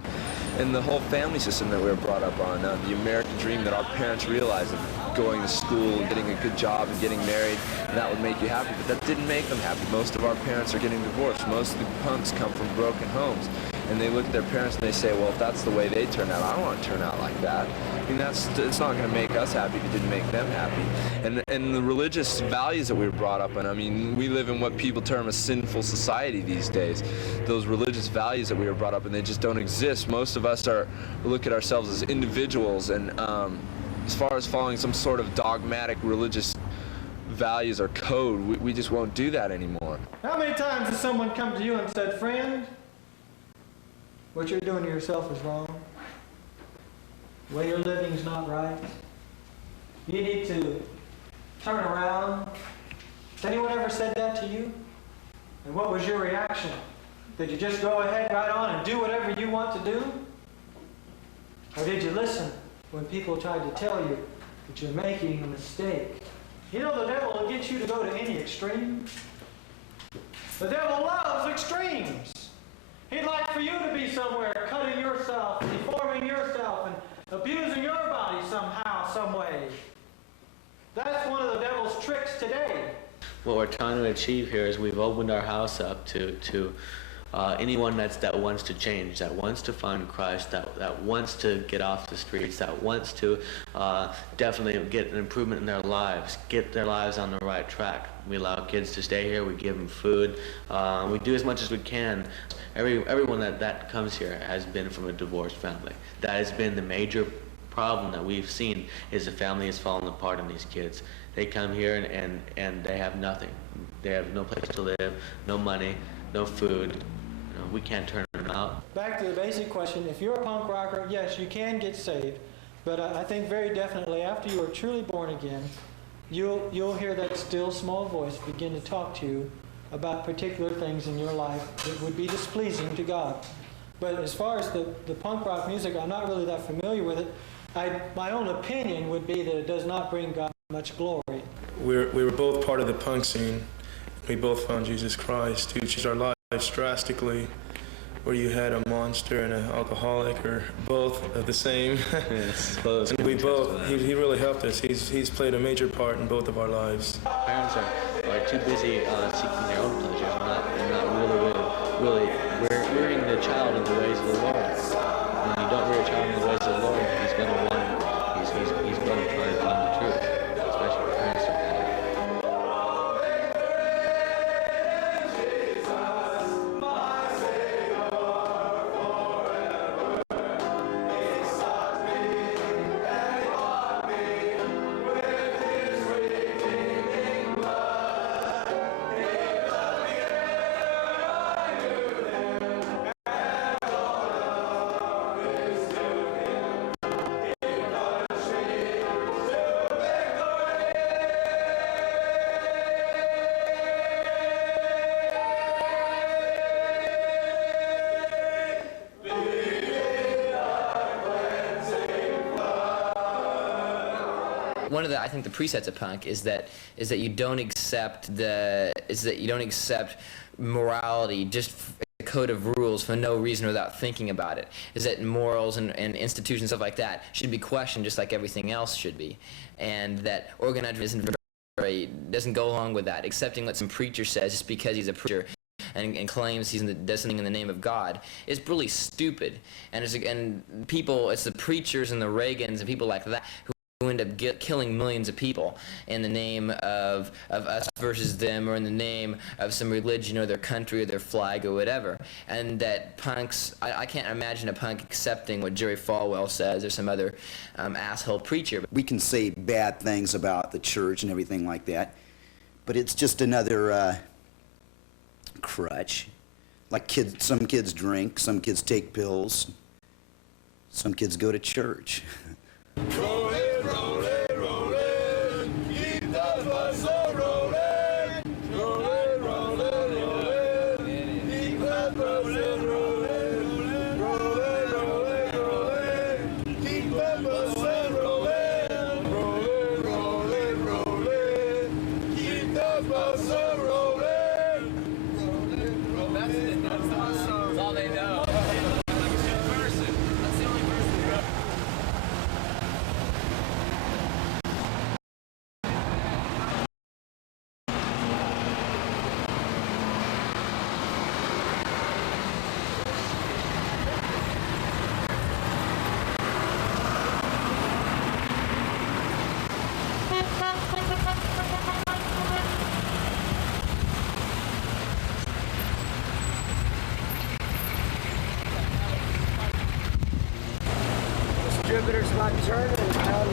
And the whole family system that we were brought up on, the American dream that our parents realized of going to school and getting a good job and getting married, and that would make you happy, but that didn't make them happy. Most of our parents are getting divorced. Most of the punks come from broken homes, and they look at their parents and they say, well, if that's the way they turn out, I don't want to turn out like that. I mean, it's not going to make us happy if it didn't make them happy. And the religious values that we were brought up in, I mean, we live in what people term a sinful society these days. Those religious values that we were brought up in, they just don't exist. Most of us look at ourselves as individuals, and as far as following some sort of dogmatic religious values or code, we just won't do that anymore. How many times has someone come to you and said, friend, what you're doing to yourself is wrong. The way you're living is not right. You need to turn around. Has anyone ever said that to you? And what was your reaction? Did you just go ahead right on and do whatever you want to do? Or did you listen when people tried to tell you that you're making a mistake? You know, the devil will get you to go to any extreme. The devil loves extremes. He'd like for you to be somewhere cutting yourself, deforming yourself, and abusing your body somehow, some way. That's one of the devil's tricks today. What we're trying to achieve here is we've opened our house up to anyone that wants to change, that wants to find Christ, that wants to get off the streets, that wants to definitely get an improvement in their lives, get their lives on the right track. We allow kids to stay here, we give them food, we do as much as we can. Everyone that comes here has been from a divorced family. That has been the major problem that we've seen, is the family has fallen apart on these kids. They come here and they have nothing. They have no place to live, no money, no food. We can't turn them out. Back to the basic question, if you're a punk rocker, yes, you can get saved, but I think very definitely after you are truly born again, you'll hear that still small voice begin to talk to you about particular things in your life that would be displeasing to God. But as far as the punk rock music, I'm not really that familiar with it. My own opinion would be that it does not bring God much glory. We were both part of the punk scene. We both found Jesus Christ, who changed our lives drastically, where you had a monster and an alcoholic, or both of the same. Yes, close. And we both, he really helped us. He's played a major part in both of our lives. Parents are too busy seeking their own pleasures and not really rearing the child in the ways of the Lord. When you don't rear a child in the ways of the Lord, he's going to wander. He's going to try to find the truth, especially if parents don't have it. One of the, I think, the presets of punk is that you don't accept morality, just a code of rules for no reason without thinking about it. Is that morals and institutions, stuff like that, should be questioned just like everything else should be, and that organized doesn't go along with that. Accepting what some preacher says just because he's a preacher and claims he does something in the name of God is really stupid. And it's the preachers and the Reagans and people like that who end up killing millions of people in the name of us versus them, or in the name of some religion or their country or their flag or whatever. And that punks, I can't imagine a punk accepting what Jerry Falwell says or some other asshole preacher. We can say bad things about the church and everything like that, but it's just another crutch. Like some kids drink, some kids take pills, some kids go to church. Rollin', rollin', rollin', keep the bus a-rollin'. Rollin', rollin', rollin', keep the bus a-rollin'. Rollin', rollin', rollin', keep the bus a-rollin'. Rollin', rollin', rollin', keep the bus a-rollin'. That's all they know. Distributors not turning, man.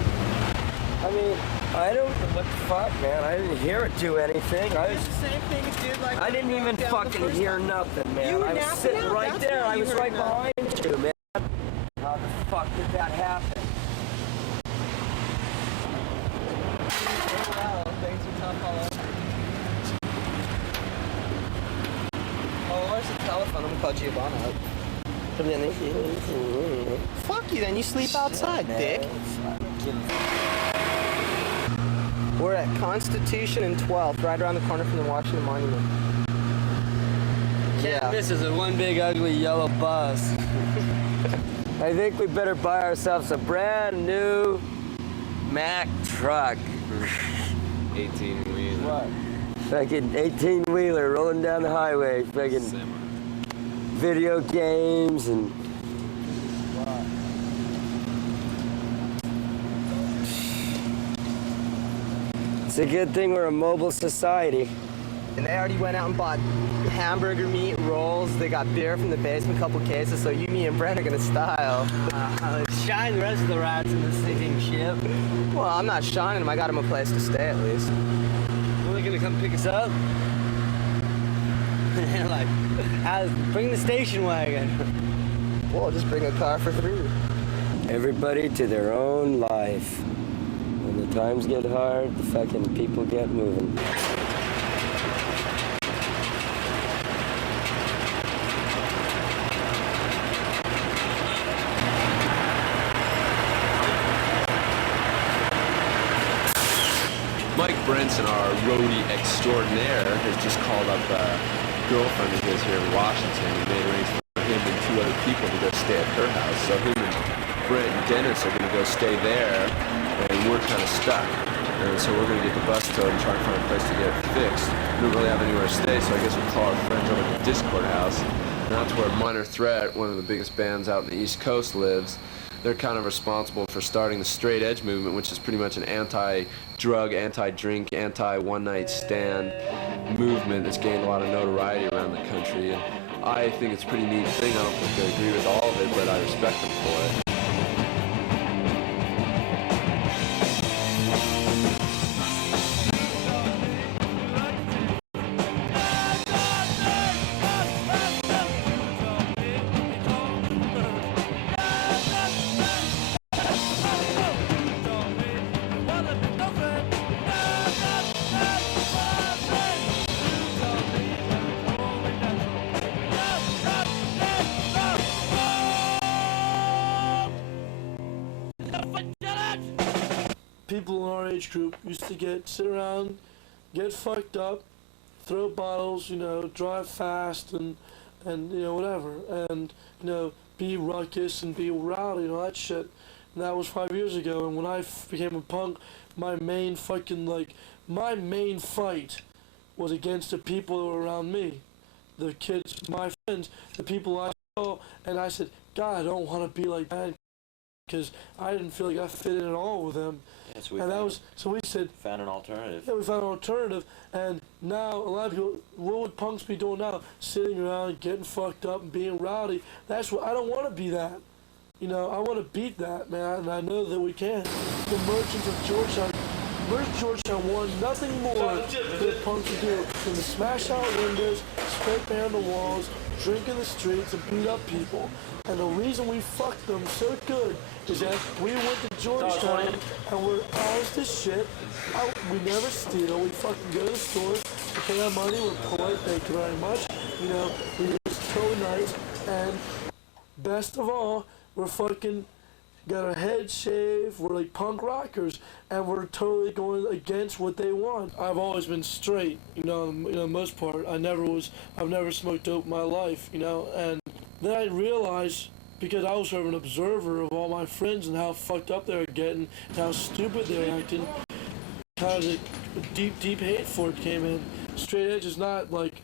I mean, I don't know what the fuck, man. I didn't hear it do anything. I was, the same thing it did like. I didn't even fucking hear nothing, man. I was sitting right there. I was right behind you, man. How the fuck did that happen? Wow, thanks for top follow. Oh, where's the telephone? I'm gonna call Giovanna up. Fuck you then, you sleep outside, dick. We're at Constitution and 12th, right around the corner from the Washington Monument. Yeah, this is a one big ugly yellow bus. I think we better buy ourselves a brand new Mack truck. 18-wheeler. What? Fucking 18-wheeler rolling down the highway. Fucking video games and... It's a good thing we're a mobile society. And they already went out and bought hamburger meat, rolls. They got beer from the basement, a couple cases. So you, me, and Brent are gonna style. Shine the rest of the rats in the sinking ship. Well, I'm not shining them. I got them a place to stay at least. When are they gonna come pick us up? They're like, bring the station wagon. Well, just bring a car for 3. Everybody to their own life. When the times get hard, the fucking people get moving. Mike Brenson, our roadie extraordinaire, has just called up a girlfriend of his here in Washington. He made arrangements for him and 2 other people to go stay at her house. So him and Brent and Dennis are going to go stay there, and we're kind of stuck. And so we're going to get the bus towed and try and find a place to get it fixed. We don't really have anywhere to stay, so I guess we'll call our friends over at the Discord house. And that's where Minor Threat, one of the biggest bands out in the East Coast, lives. They're kind of responsible for starting the straight edge movement, which is pretty much an anti-drug, anti-drink, anti-one-night stand movement that's gained a lot of notoriety around the country. And I think it's a pretty neat thing. I don't think I agree with all of it, but I respect them for it. People in our age group used to sit around, get fucked up, throw bottles, drive fast and whatever, and, be ruckus and be rowdy and all that shit. And that was 5 years ago, and when I became a punk, my main fight was against the people that were around me. The kids, my friends, the people I saw, and I said, God, I don't want to be like that, because I didn't feel like I fit in at all with them. Yes, so we said, found an alternative. Yeah, we found an alternative, and now a lot of people, what would punks be doing now? Sitting around, getting fucked up, and being rowdy. That's what I don't want to be that. I want to beat that, man, and I know that we can. The Merchants of Georgetown West Georgetown wanted nothing more than punk to do than to smash out windows, scrape down the walls, drink in the streets, and beat up people. And the reason we fucked them so good is that we went to Georgetown and we're honest as shit. We never steal. We fucking go to the stores, we pay our money, we're polite, thank you very much. You know, we're just totally nice. And best of all, we're fucking got our heads shaved, we're like punk rockers, and we're totally going against what they want. I've always been straight, you know, most part. I've never smoked dope in my life, you know, and then I realized, because I was sort of an observer of all my friends and how fucked up they were getting, and how stupid they were acting, kind of a deep hate for it came in. Straight edge is not like,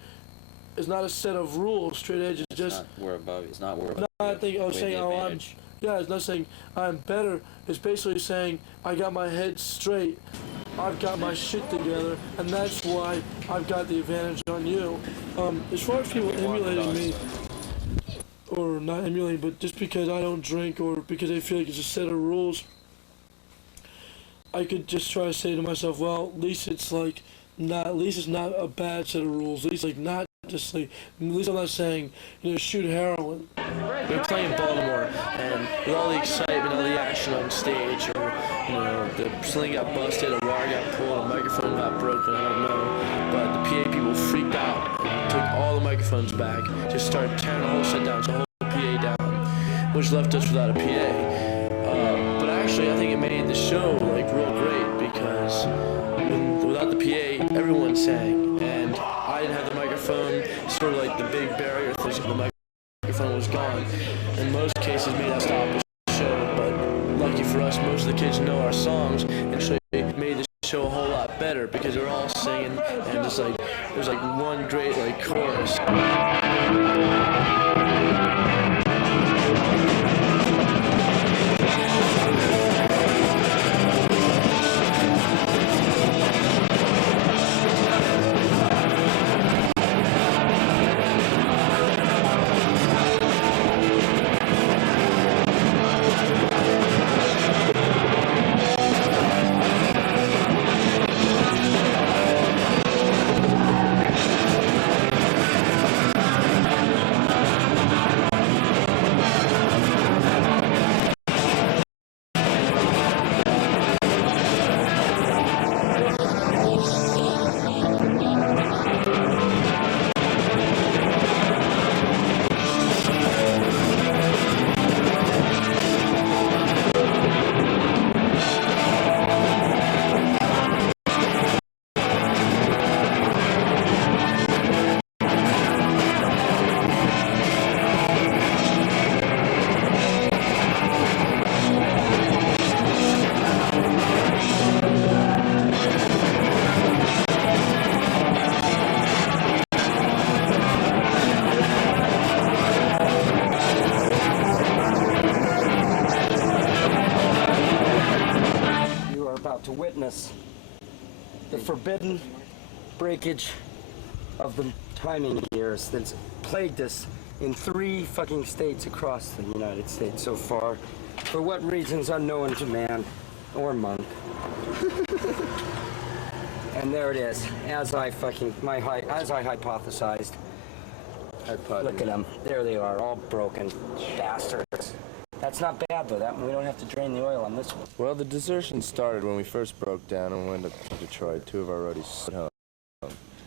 it's not a set of rules. Straight edge is just. We're above. It's not we're above. No, I think I was saying, oh, I'm. Yeah, it's not saying I'm better. It's basically saying I got my head straight. I've got my shit together, and that's why I've got the advantage on you. As far as people emulating me, or not emulating, but just because I don't drink or because they feel like it's a set of rules, I could just try to say to myself, well, at least it's like not. At least it's not a bad set of rules. At least like not. Just like, at least I'm not saying, you know, shoot heroin. We were playing Baltimore, and with all the excitement, all the action on stage, or, you know, the sling got busted, a wire got pulled, a microphone got broken, I don't know. But the PA people freaked out, took all the microphones back, just started tearing the whole set down, so the whole PA down, which left us without a PA. But actually, I think it made the show, like, real great, because without the PA, everyone sang, and I didn't have the microphone, sort of like the big barrier thing, the microphone was gone. In most cases, made that stop the show, but lucky for us, most of the kids know our songs, and so it made the show a whole lot better, because they were all singing, and just like, there was like one great like chorus. To witness the forbidden breakage of the timing gears that's plagued us in 3 fucking states across the United States so far, for what reasons unknown to man or monk. And there it is, as I hypothesized. Look at them, there they are, all broken bastards. That's not bad, though. We don't have to drain the oil on this one. Well, the desertion started when we first broke down and went up to Detroit. 2 of our roadies at home.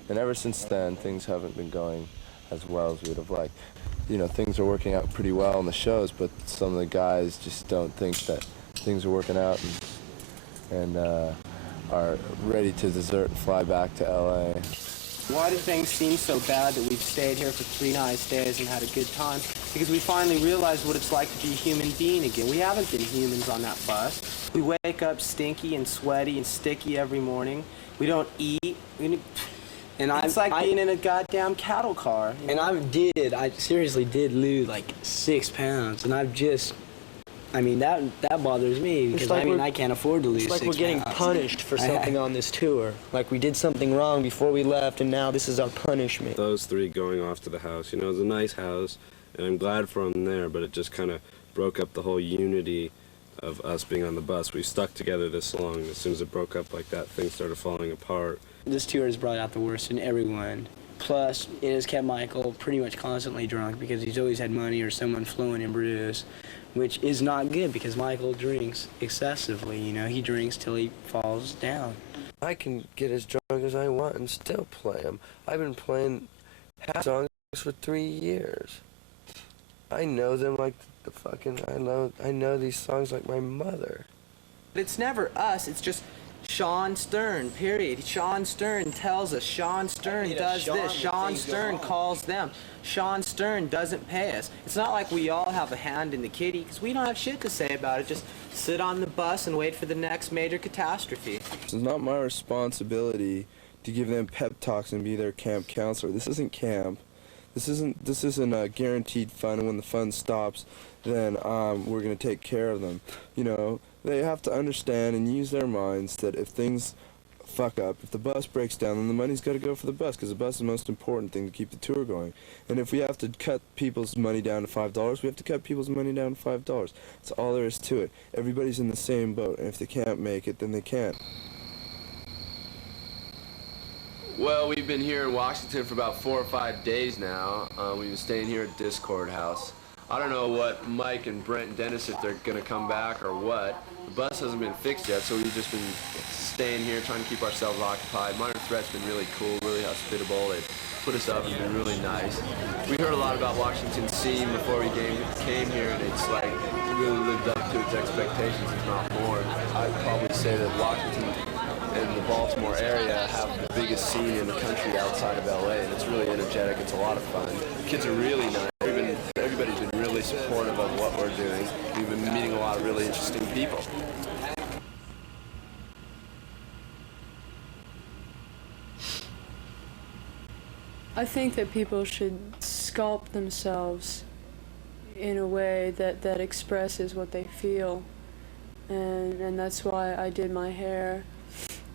And ever since then, things haven't been going as well as we would have liked. You know, things are working out pretty well in the shows, but some of the guys just don't think that things are working out and are ready to desert and fly back to L.A. Why do things seem so bad that we've stayed here for 3 nice days and had a good time? Because we finally realized what it's like to be a human being again. We haven't been humans on that bus. We wake up stinky and sweaty and sticky every morning. We don't eat. It's like being in a goddamn cattle car. And I seriously did lose like 6 pounds, and I've just, I mean, that bothers me, because like I can't afford to lose 6 pounds. It's like we're getting punished for something on this tour. Like we did something wrong before we left, and now this is our punishment. Those 3 going off to the house, you know, it was a nice house, and I'm glad for them there, but it just kind of broke up the whole unity of us being on the bus. We stuck together this long. As soon as it broke up like that, things started falling apart. This tour has brought out the worst in everyone. Plus, it has kept Michael pretty much constantly drunk because he's always had money or someone fluent in booze, which is not good because Michael drinks excessively. You know, he drinks till he falls down. I can get as drunk as I want and still play them. I've been playing half songs for 3 years. I know them like the fucking, I know these songs like my mother. It's never us, it's just Sean Stern, period. Sean Stern tells us, Sean Stern does this, Sean Stern calls them, Sean Stern doesn't pay us. It's not like we all have a hand in the kitty, because we don't have shit to say about it. Just sit on the bus and wait for the next major catastrophe. It's not my responsibility to give them pep talks and be their camp counselor. This isn't camp. This isn't a guaranteed fun, and when the fun stops, then we're going to take care of them. You know, they have to understand and use their minds that if things fuck up, if the bus breaks down, then the money's got to go for the bus, because the bus is the most important thing to keep the tour going. And if we have to cut people's money down to $5, we have to cut people's money down to $5. That's all there is to it. Everybody's in the same boat, and if they can't make it, then they can't. Well, we've been here in Washington for about 4 or 5 days now. We've been staying here at Discord House. I don't know what Mike and Brent and Dennis, if they're going to come back or what. The bus hasn't been fixed yet, so we've just been staying here trying to keep ourselves occupied. Minor Threat's been really cool, really hospitable. They've put us up and been really nice. We heard a lot about Washington scene before we came here, and it's like it really lived up to its expectations, if not more. I'd probably say that Washington and the Baltimore area have the biggest scene in the country outside of LA, and it's really energetic. It's a lot of fun. The kids are really nice. Everybody's been really supportive of what we're doing. We've been meeting a lot of really interesting people. I think that people should sculpt themselves in a way that expresses what they feel, and that's why I did my hair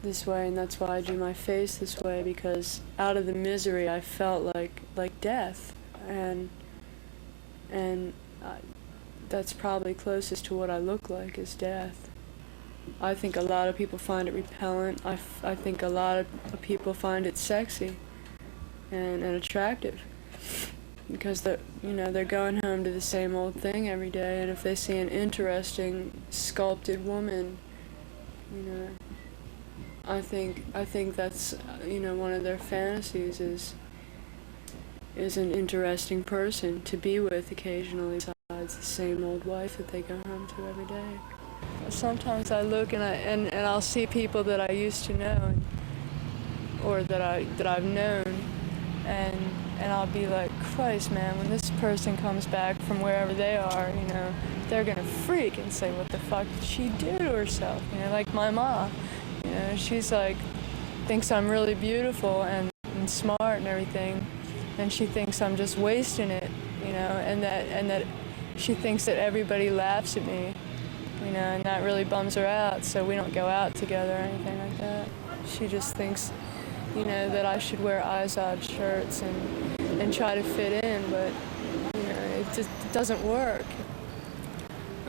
this way, and that's why I do my face this way, because out of the misery I felt like death, and that's probably closest to what I look like, is death. I think a lot of people find it repellent. I think a lot of people find it sexy and attractive, because they're going home to the same old thing every day, and if they see an interesting sculpted woman, I think that's one of their fantasies is an interesting person to be with occasionally, besides the same old wife that they go home to every day. Sometimes I look and I'll see people that I used to know, or that I've known, and I'll be like, Christ, man, when this person comes back from wherever they are, they're gonna freak and say, what the fuck did she do to herself? Like my mom. She's like, thinks I'm really beautiful and smart and everything, and she thinks I'm just wasting it, and that she thinks that everybody laughs at me, and that really bums her out, so we don't go out together or anything like that. She just thinks, that I should wear Izod shirts and try to fit in, but, it just doesn't work.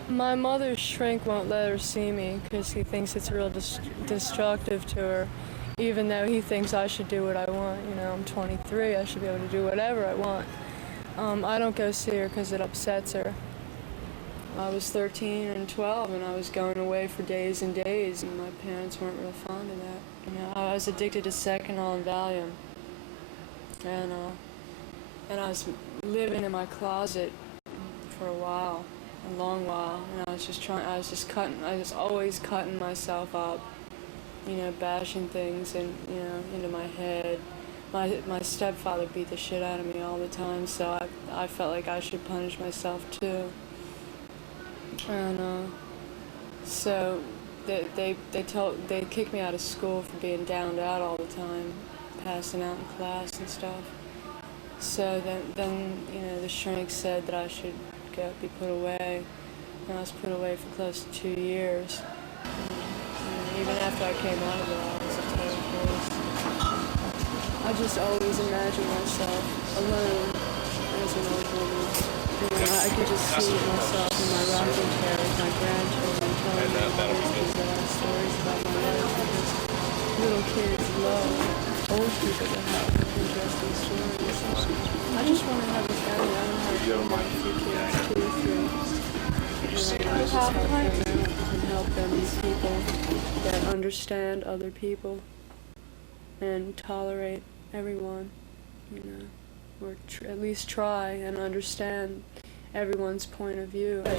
My mother's shrink won't let her see me because he thinks it's real destructive to her, even though he thinks I should do what I want. I'm 23, I should be able to do whatever I want. I don't go see her because it upsets her. I was 13 and 12, and I was going away for days and days, and my parents weren't real fond of that. I was addicted to Seconal and Valium, and I was living in my closet for a while. A long while, and I was always cutting myself up, bashing things into my head. My stepfather beat the shit out of me all the time, so I felt like I should punish myself too. And so they kicked me out of school for being downed out all the time, passing out in class and stuff. So then the shrink said that I should be put away, and I was put away for close to 2 years. And even after I came out of it, I was a total place. I just always imagined myself alone as an old woman. I could just see myself in my rocking chair with my grandchildren, telling them all these bizarre stories about my life, because little kids love old people to have interesting stories. I just want to have a family. I don't have a few kids, 2 or 3. I just help them out and help them be people that understand other people and tolerate everyone, you know, or at least try and understand everyone's point of view. I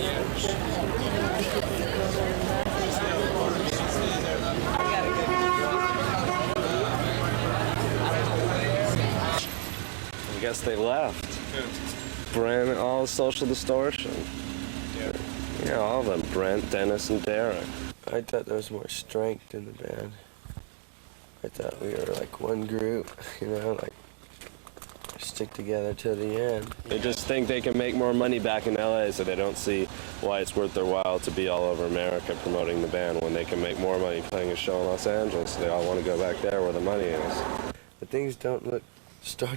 guess they left. Brent, all Social Distortion. Yeah, all of them. Brent, Dennis, and Derek. I thought there was more strength in the band. I thought we were like one group, you know, like stick together to the end. They just think they can make more money back in LA, so they don't see why it's worth their while to be all over America promoting the band when they can make more money playing a show in Los Angeles. They all want to go back there where the money is. But things start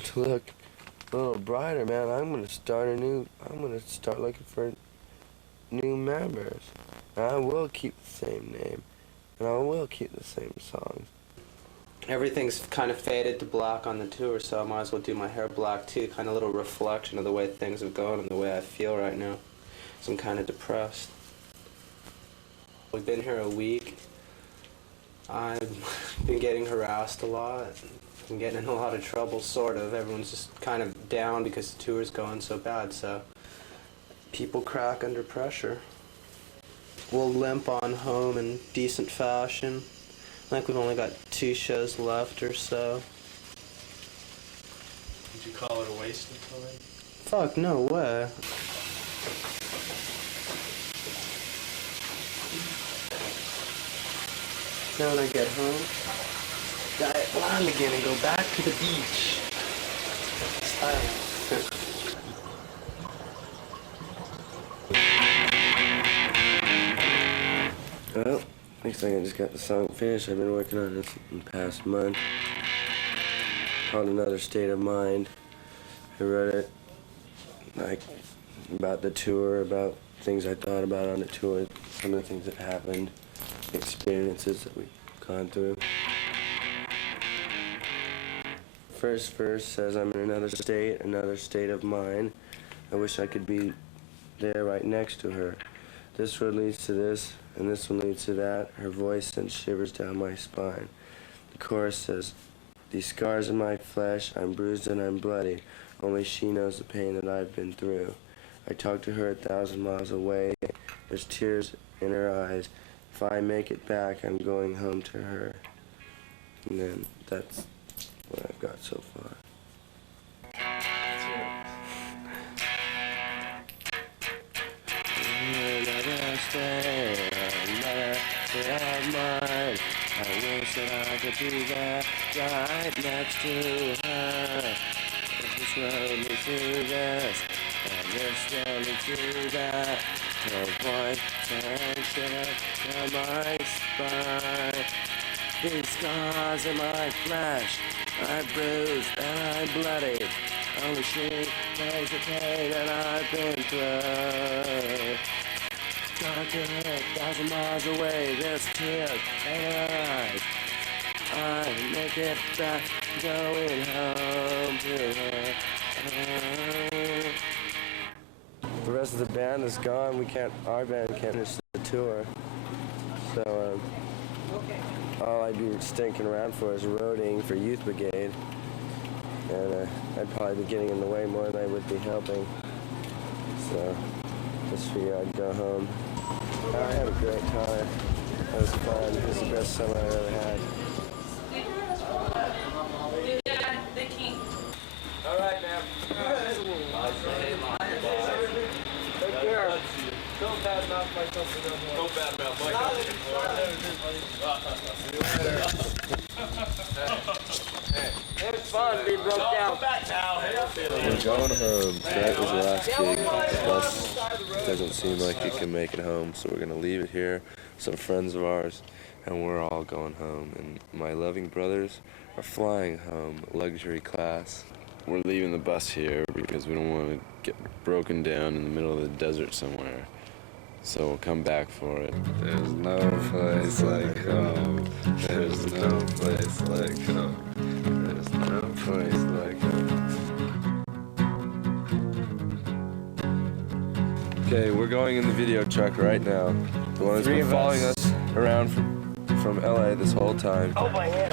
to look a little brighter, man. I'm gonna start looking for new members. And I will keep the same name, and I will keep the same songs. Everything's kind of faded to black on the tour, so I might as well do my hair black too, kind of a little reflection of the way things have gone and the way I feel right now. So I'm kind of depressed. We've been here a week. I've been getting harassed a lot. I'm getting in a lot of trouble, sort of. Everyone's just kind of down because the tour's going so bad, so people crack under pressure. We'll limp on home in decent fashion. I think we've only got 2 shows left or so. Would you call it a waste of time? Fuck, no way. Now when I get home, diet blonde again and go back to the beach. Style. Well, looks like I just got the song finished. I've been working on this in the past month. Called Another State of Mind. I wrote it like about the tour, about things I thought about on the tour, some of the things that happened, experiences that we've gone through. First verse says, I'm in another state of mind. I wish I could be there right next to her. This road leads to this, and this one leads to that. Her voice sends shivers down my spine. The chorus says, these scars in my flesh, I'm bruised and I'm bloody. Only she knows the pain that I've been through. I talk to her 1,000 miles away. There's tears in her eyes. If I make it back, I'm going home to her. And then that's what I've got so far. I wish that I could be there right next to her. This road leads to this, and this road leads to that. Her voice sends shivers down my spine. These scars in my flesh, I'm bruised and I'm bloody. Only she knows the pain that I've been through. Talk to her 1,000 miles away, there's tears in her eyes. I make it back, going home to her. The rest of the band is gone. Our band can't finish the tour. So all I'd be stinking around for is roading for Youth Brigade. And I'd probably be getting in the way more than I would be helping. So just figure I'd go home. I had a great time. It was fun. It was the best summer I ever had. All right, man. Take care. Don't badmouth myself. Don't badmouth It's fun being broke down. We're going home. Tonight was the last gig. The bus doesn't seem like it can make it home, so we're going to leave it here. Some friends of ours, and we're all going home. And my loving brothers are flying home, luxury class. We're leaving the bus here because we don't want to get broken down in the middle of the desert somewhere. So we'll come back for it. There's no place like home. There's no place like home. There's no place like home. Okay, we're going in the video truck right now. The one that's Three been of following us. us around from LA this whole time. Oh, my hand.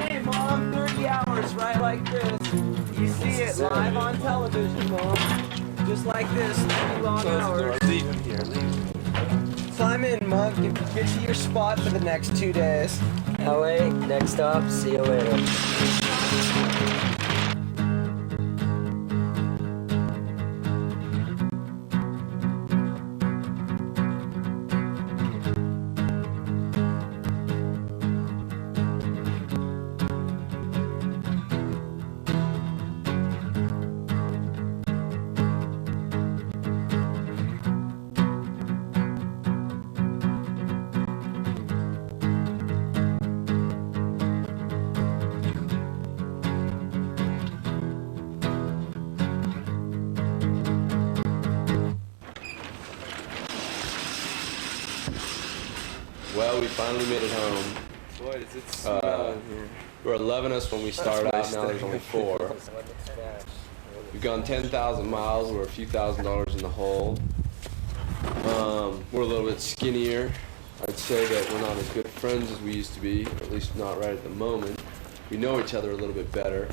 Hey, Mom, 30 hours, right like this. You see it live on television, Mom. Just like this, 30 long hours. Leave him here, leave him. Climb in, Mom. Get to your spot for the next 2 days. LA, next stop, see you later. Well, we finally made it home. Boy, does it smell in here. There were 11 of us when we started out, now there's only 4. We've gone 10,000 miles, we're a few $1,000s in the hole. We're a little bit skinnier. I'd say that we're not as good friends as we used to be, or at least not right at the moment. We know each other a little bit better.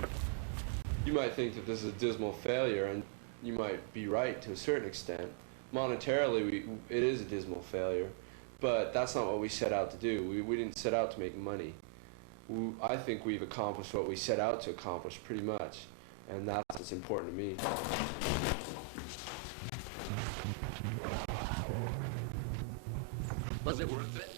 You might think that this is a dismal failure, and you might be right to a certain extent. Monetarily, it is a dismal failure. But that's not what we set out to do. We didn't set out to make money. I think we've accomplished what we set out to accomplish pretty much. And that's what's important to me. Was it worth it?